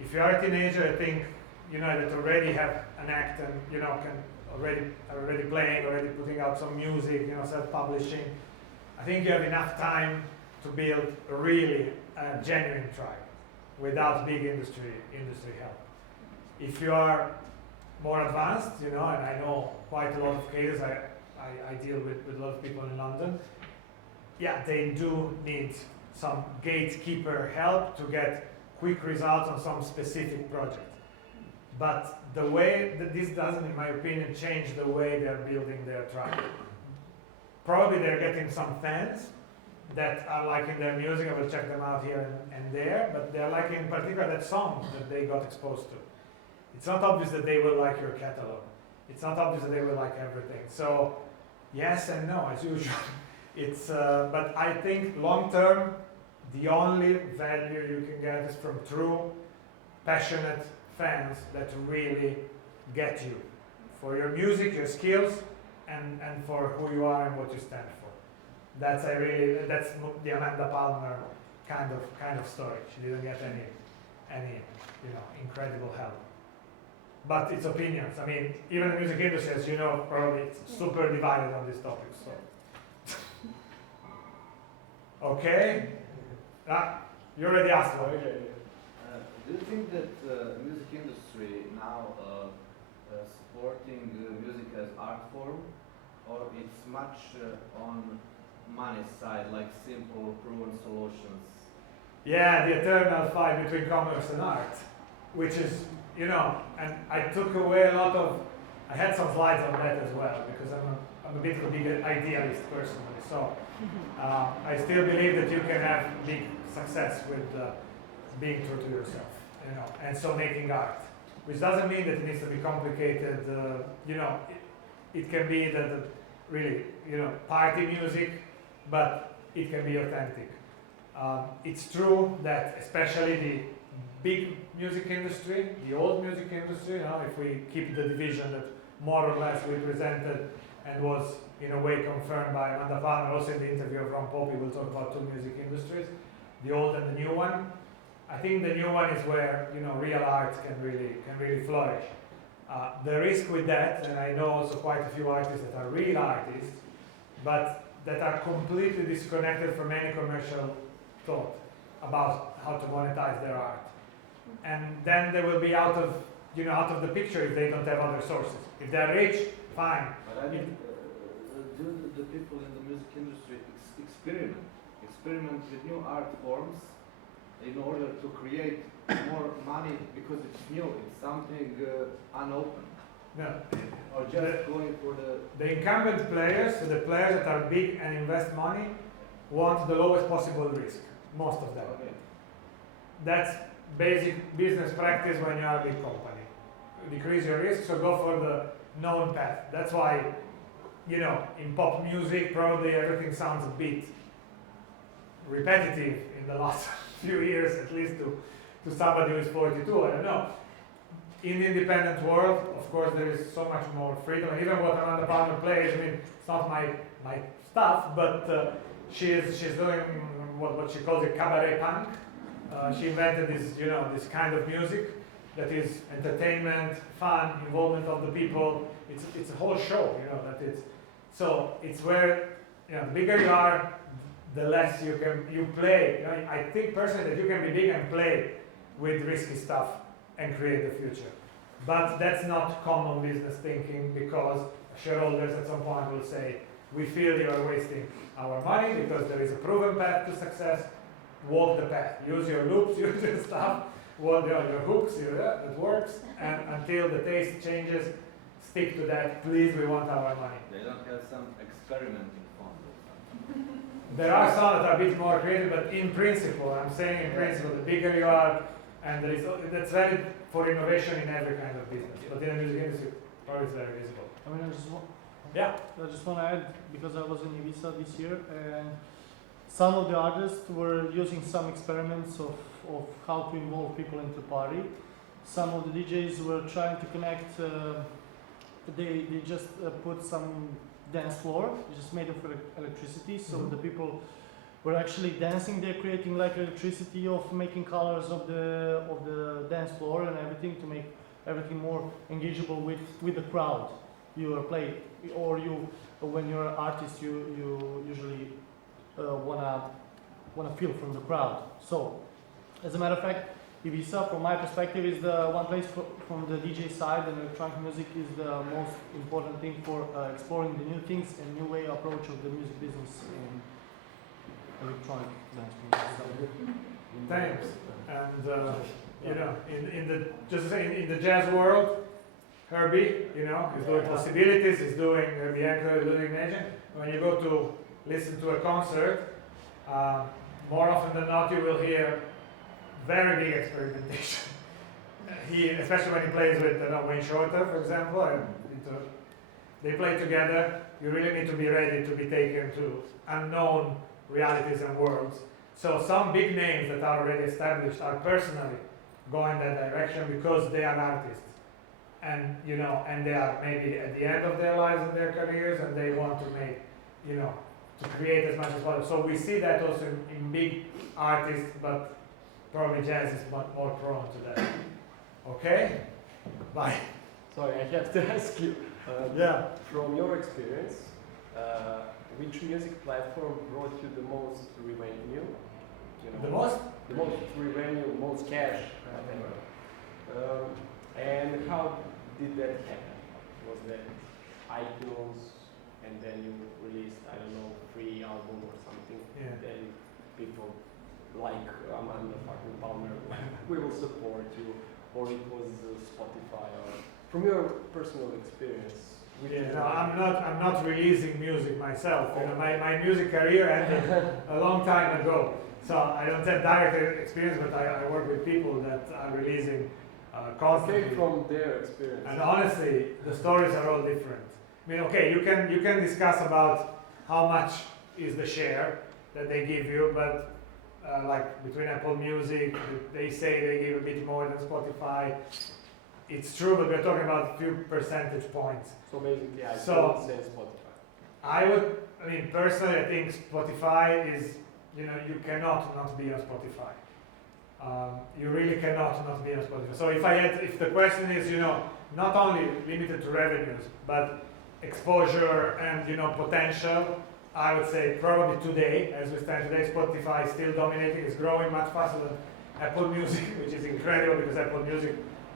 If you are a teenager, I think that already have an act and can already playing, already putting out some music, self-publishing. I think you have enough time to build a really genuine tribe without big industry help. If you are more advanced, and I know quite a lot of cases. I deal with a lot of people in London. Yeah, they do need some gatekeeper help to get quick results on some specific project. But the way that this doesn't, in my opinion, change the way they're building their tribe. Probably they're getting some fans that are liking their music. I will check them out here and there, but they're liking in particular that song that they got exposed to. It's not obvious that they will like your catalog. It's not obvious that they will like everything. So yes and no, as usual. But I think long term, the only value you can get is from true, passionate fans that really get you for your music, your skills, and for who you are and what you stand for. That's the Amanda Palmer kind of story. She didn't get any incredible help. But it's opinions. I mean, even the music industry, as you know, probably it's super divided on this topic. So, okay, you already asked one. Do you think that music industry now supporting music as art form, or it's much on money side, like simple proven solutions? Yeah, the eternal fight between commerce and art, which is, and I took away a lot of, I had some slides on that as well, because I'm a bit of a big idealist personally. So I still believe that you can have big success with being true to yourself, and so making art, which doesn't mean that it needs to be complicated. It can be the really, party music, but it can be authentic. It's true that especially the big music industry, the old music industry, if we keep the division that more or less we presented and was in a way confirmed by Amanda Palmer, also in the interview of Ron Pope, we'll talk about two music industries, the old and the new one. I think the new one is where real art can really flourish. The risk with that, and I know also quite a few artists that are real artists, but that are completely disconnected from any commercial thought about how to monetize their art. And then they will be out of the picture if they don't have other sources. If they're rich, fine. But I mean, do the people in the music industry experiment with new art forms in order to create more money because it's new, it's something unopened? No. Or just going for The incumbent players, so the players that are big and invest money, want the lowest possible risk, most of them. Okay. That's basic business practice when you are a big company. Decrease your risk, so go for the known path. That's why, in pop music, probably everything sounds a bit repetitive in the last few years, at least to somebody who is 42, I don't know. In the independent world, of course, there is so much more freedom. And even what Amanda Palmer plays, I mean, it's not my stuff, but she's doing what she calls a cabaret punk. She invented this, this kind of music, that is entertainment, fun, involvement of the people. It's a whole show, you know, that it's, so it's where, you know, the bigger you are, the less you play. You know, I think personally that you can be big and play with risky stuff and create the future. But that's not common business thinking, because shareholders at some point will say, we feel you are wasting our money because there is a proven path to success. Walk the path. Use your loops, use your stuff, your hooks, it works. And until the taste changes, stick to that. Please, we want our money. They don't have some experimenting fund or something. There are some that are a bit more creative, but in principle, I'm saying in principle, the bigger you are, and that's valid for innovation in every kind of business. But in the music industry, probably it's very visible. I mean, Yeah. I just want to add, because I was in Ibiza this year, and some of the artists were using some experiments of how to involve people into party. Some of the DJs were trying to connect, they just put some dance floor, just made of electricity, so the people were actually dancing there, creating like electricity of making colors of the dance floor and everything to make everything more engageable with the crowd you are playing, or when you're an artist, you usually wanna feel from the crowd. So, as a matter of fact, Ibiza, from my perspective, is the one place from the DJ side, and electronic music is the most important thing for exploring the new things and new way approach of the music business in electronic dance music. Thanks. And you know, in the jazz world, Herbie, you know, is doing possibilities, is doing Bianco, is doing Agent. When you go to listen to a concert, more often than not, you will hear very big experimentation. Especially when he plays with Wayne Shorter, for example, they play together. You really need to be ready to be taken to unknown realities and worlds. So some big names that are already established are personally going that direction because they are artists. And you know, and they are maybe at the end of their lives and their careers, and they want to make, you know, to create as much as possible. So we see that also in big artists, but probably jazz is more prone to that. Okay? Bye. Sorry, I have to ask you. Yeah. From your experience, which music platform brought you the most revenue? You know, The most? The most revenue, most cash, whatever. And how did that happen? Was that iTunes, and then you released, I don't know, free album or something? Yeah. Then people like Amanda fucking Palmer, we will support you, or it was Spotify, or from your personal experience. Yeah, no, I'm not releasing music myself. You know, my music career ended a long time ago. So I don't have direct experience, but I work with people that are releasing constantly. From their experience. And honestly, the stories are all different. I mean, okay, you can discuss about how much is the share that they give you, but like between Apple Music, they say they give a bit more than Spotify. It's true, but we're talking about a few percentage points. So basically, I So- would say Spotify. I mean, personally, I think Spotify is, you know, you cannot not be on Spotify. You really cannot not be on Spotify. So if the question is, you know, not only limited to revenues, but exposure and, you know, potential, I would say probably today, as we stand today, Spotify is still dominating. It's growing much faster than Apple Music, which is incredible because Apple Music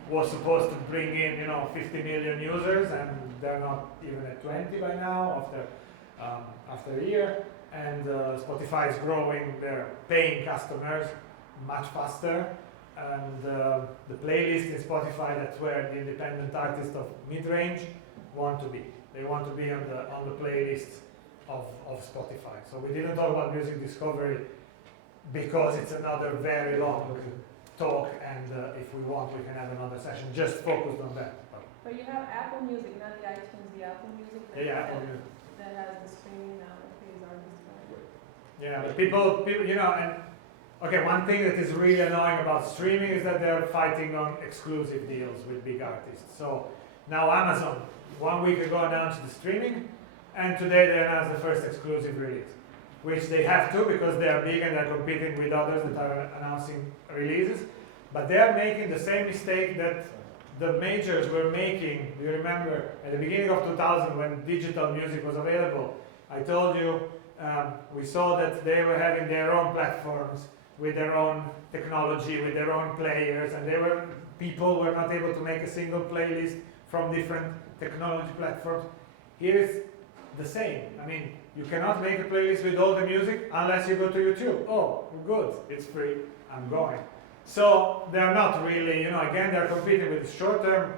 was supposed to bring in, you know, 50 million users, and they're not even at 20 by now after a year. And Spotify is growing their paying customers much faster. And the playlist in Spotify, that's where the independent artists of mid-range want to be. They want to be on the playlist of Spotify. So we didn't talk about music discovery because it's another very long talk, and if we want, we can have another session just focused on that. But you have Apple Music, not the iTunes, the Apple Music Apple Music. that has the streaming now that pays artists. Yeah, but people, you know, and okay, one thing that is really annoying about streaming is that they're fighting on exclusive deals with big artists. So now Amazon, 1 week ago, announced the streaming, and today they announced the first exclusive release, which they have to because they are big and they're competing with others that are announcing releases. but they are making the same mistake that the majors were making. Do you remember at the beginning of 2000 when digital music was available? I told you we saw that they were having their own platforms with their own technology, with their own players, and people were not able to make a single playlist from different technology platforms. Here is the same. I mean, you cannot make a playlist with all the music unless you go to YouTube. Oh, good, it's free, I'm going. So they're not really, again, they're competing with the short-term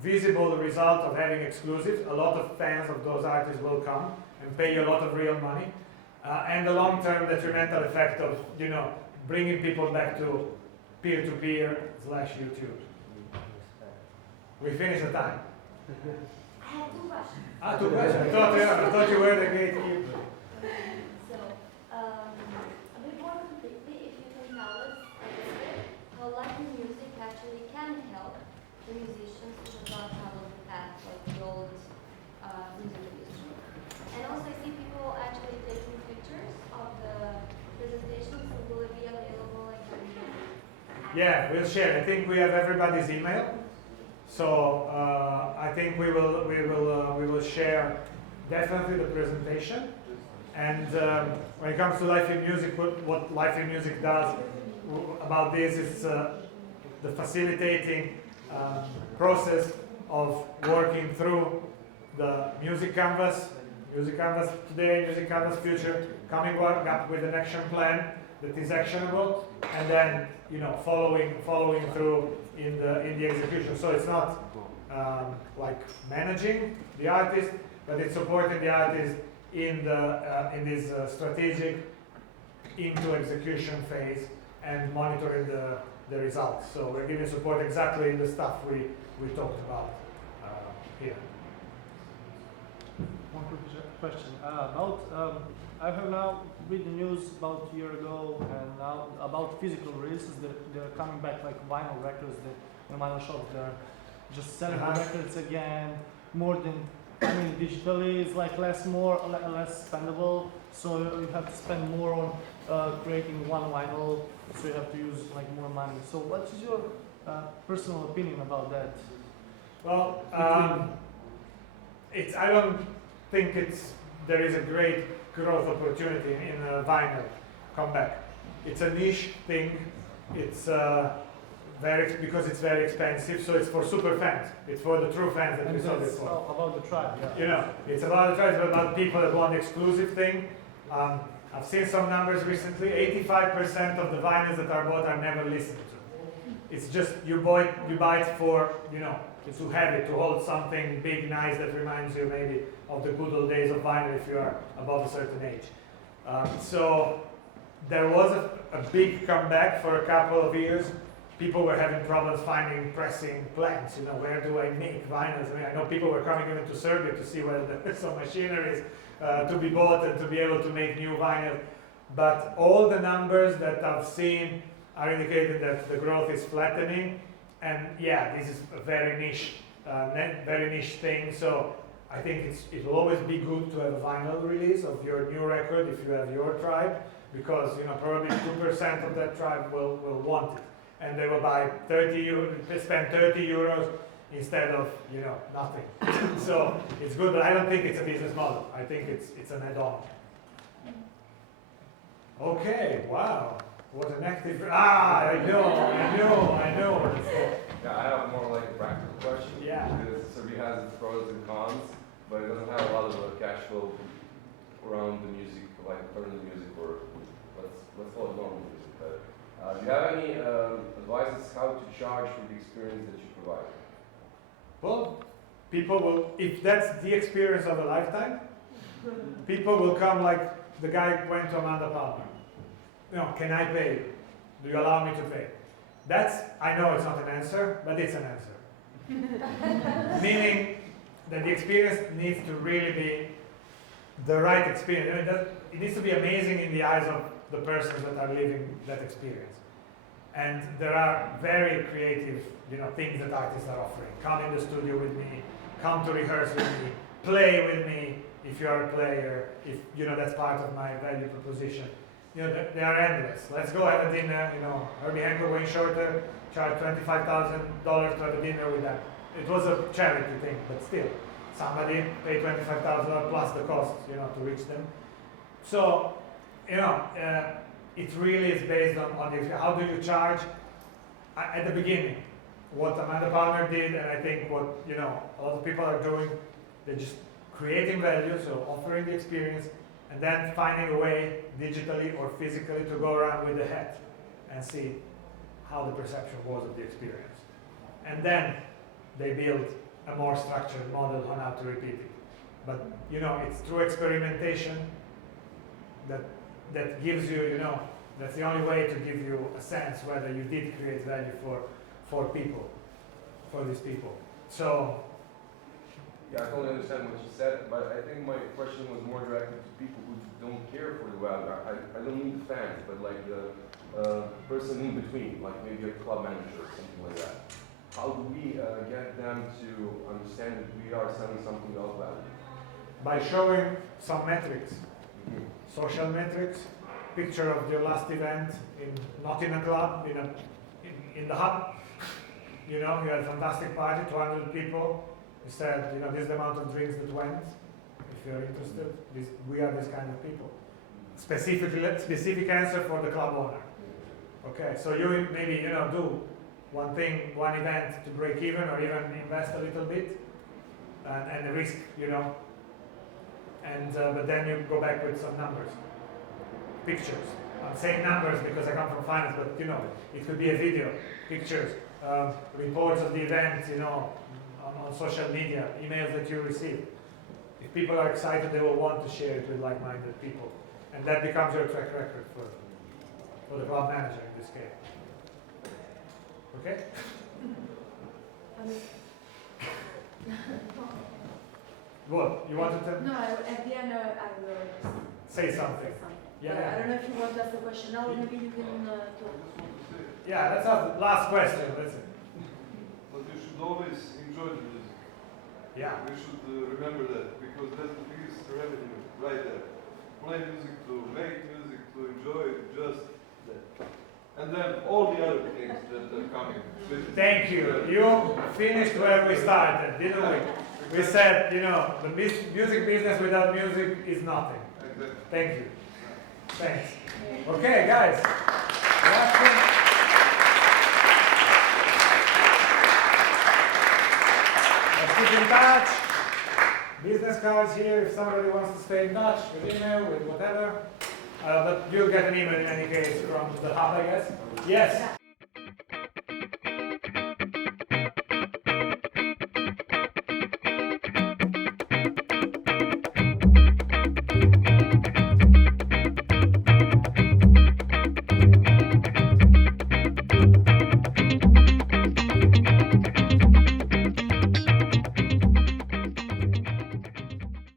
visible result of having exclusives. A lot of fans of those artists will come and pay a lot of real money. And the long-term detrimental effect of, bringing people back to peer-to-peer / YouTube. We finished the time. I have two questions. Two questions. I thought you were the gatekeeper. So, before completely, if you can tell us a little bit how live music actually can help the musicians to not travel the path like the old music industry. And also, I see people actually taking pictures of the presentations, so will it be available like Yeah, we'll share. I think we have everybody's email. So I think we will share definitely the presentation. And when it comes to Life in Music, what Life in Music does about this is the facilitating process of working through the music canvas today, music canvas future, coming up with an action plan that is actionable, and then following through in the execution. So it's not like managing the artist, but it's supporting the artist in this strategic into execution phase and monitoring the results. So we're giving support exactly in the stuff we talked about here. One quick question I have now read the news about a year ago, and now about physical releases. They're coming back like vinyl records. The vinyl shops, they're just selling the records again. More than digitally is like less spendable. So you have to spend more on creating one vinyl. So you have to use like more money. So what is your personal opinion about that? Well, I don't think there is a great growth opportunity in vinyl comeback. It's a niche thing. It's because it's very expensive. So it's for super fans. It's for the true fans that we saw before. About the tribe, yeah. It's about the tribe. It's about people that want the exclusive thing. I've seen some numbers recently. 85% of the vinyls that are bought are never listened to. It's just you buy it for to have it, to hold something big, nice that reminds you maybe of the good old days of vinyl if you are above a certain age. So there was a big comeback for a couple of years. People were having problems finding pressing plants. Where do I make vinyls? I know people were coming even to Serbia to see whether there's some machineries to be bought and to be able to make new vinyl. But all the numbers that I've seen are indicating that the growth is flattening. And yeah, this is a very niche thing. So I think it will always be good to have a vinyl release of your new record if you have your tribe, because probably 2% of that tribe will want it, and they will buy spend 30 euros instead of nothing. So it's good, but I don't think it's a business model. I think it's an add-on. Okay, wow. What an active... I know. Yeah, I have more like a practical question. Yeah. Because Serbia has its pros and cons, but it doesn't have a lot of cash flow around the music, like alternative music, or let's call it normal music. But do you have any advice how to charge for the experience that you provide? Well, people will, if that's the experience of a lifetime, people will come like the guy went to Amanda Palmer. Can I pay? Do you allow me to pay? I know it's not an answer, but it's an answer. Meaning that the experience needs to really be the right experience. It needs to be amazing in the eyes of the persons that are living that experience. And there are very creative, things that artists are offering. Come in the studio with me, come to rehearse with me, play with me if you are a player, if that's part of my value proposition. you know, they are endless. Let's go have a dinner, you know, Herbie Hancock, Wayne Shorter charged $25,000 to have a dinner with them. It was a charity thing, but still, somebody paid $25,000 plus the cost, you know, to reach them. So, you know, it really is based on the, how do you charge at the beginning. What Amanda Palmer did, and I think what, you know, a lot of people are doing, they're just creating value, so offering the experience, and then finding a way, digitally or physically, to go around with the hat and see how the perception was of the experience. And then they build a more structured model on how to repeat it. But, you know, it's through experimentation that gives you, you know, that's the only way to give you a sense whether you did create value for people, for these people. So, yeah, I totally understand what you said, but I think my question was more directed to people who don't care for the value. I don't need the fans, but like the person in between, like maybe a club manager or something like that. How do we get them to understand that we are selling something of value? By showing some metrics, social metrics, picture of your last event, not in a club, in the hub. You know, you had a fantastic party, 200 people. You said, you know, this is the amount of drinks that went. If you're interested, we are this kind of people. Specific answer for the club owner. Okay, so you maybe, you know, do one thing, one event to break even, or even invest a little bit and risk, you know. And but then you go back with some numbers, pictures. I'm saying numbers because I come from finance, but you know, it could be a video, pictures, reports of the event, you know, on social media, emails that you receive. If people are excited, they will want to share it with like-minded people, and that becomes your track record for the club manager in this case. Okay? What? You wanted to No, at the end I will say something? Yeah. I don't know if you want to ask the question now, or maybe you can talk. Yeah, that's our last question. Listen. But you should always enjoy the music. Yeah. We should remember that, because that's the biggest revenue right there. Play music to make music, to enjoy just that. And then all the other things that are coming with it. Thank you. You finished where we started, didn't we? We said, you know, the music business without music is nothing. Exactly. Thank you. Thanks. Okay, guys. Last thing. Let's keep in touch. Business cards here if somebody wants to stay in touch with email, with whatever. But you'll get an email in any case from the hub, I guess. Yes.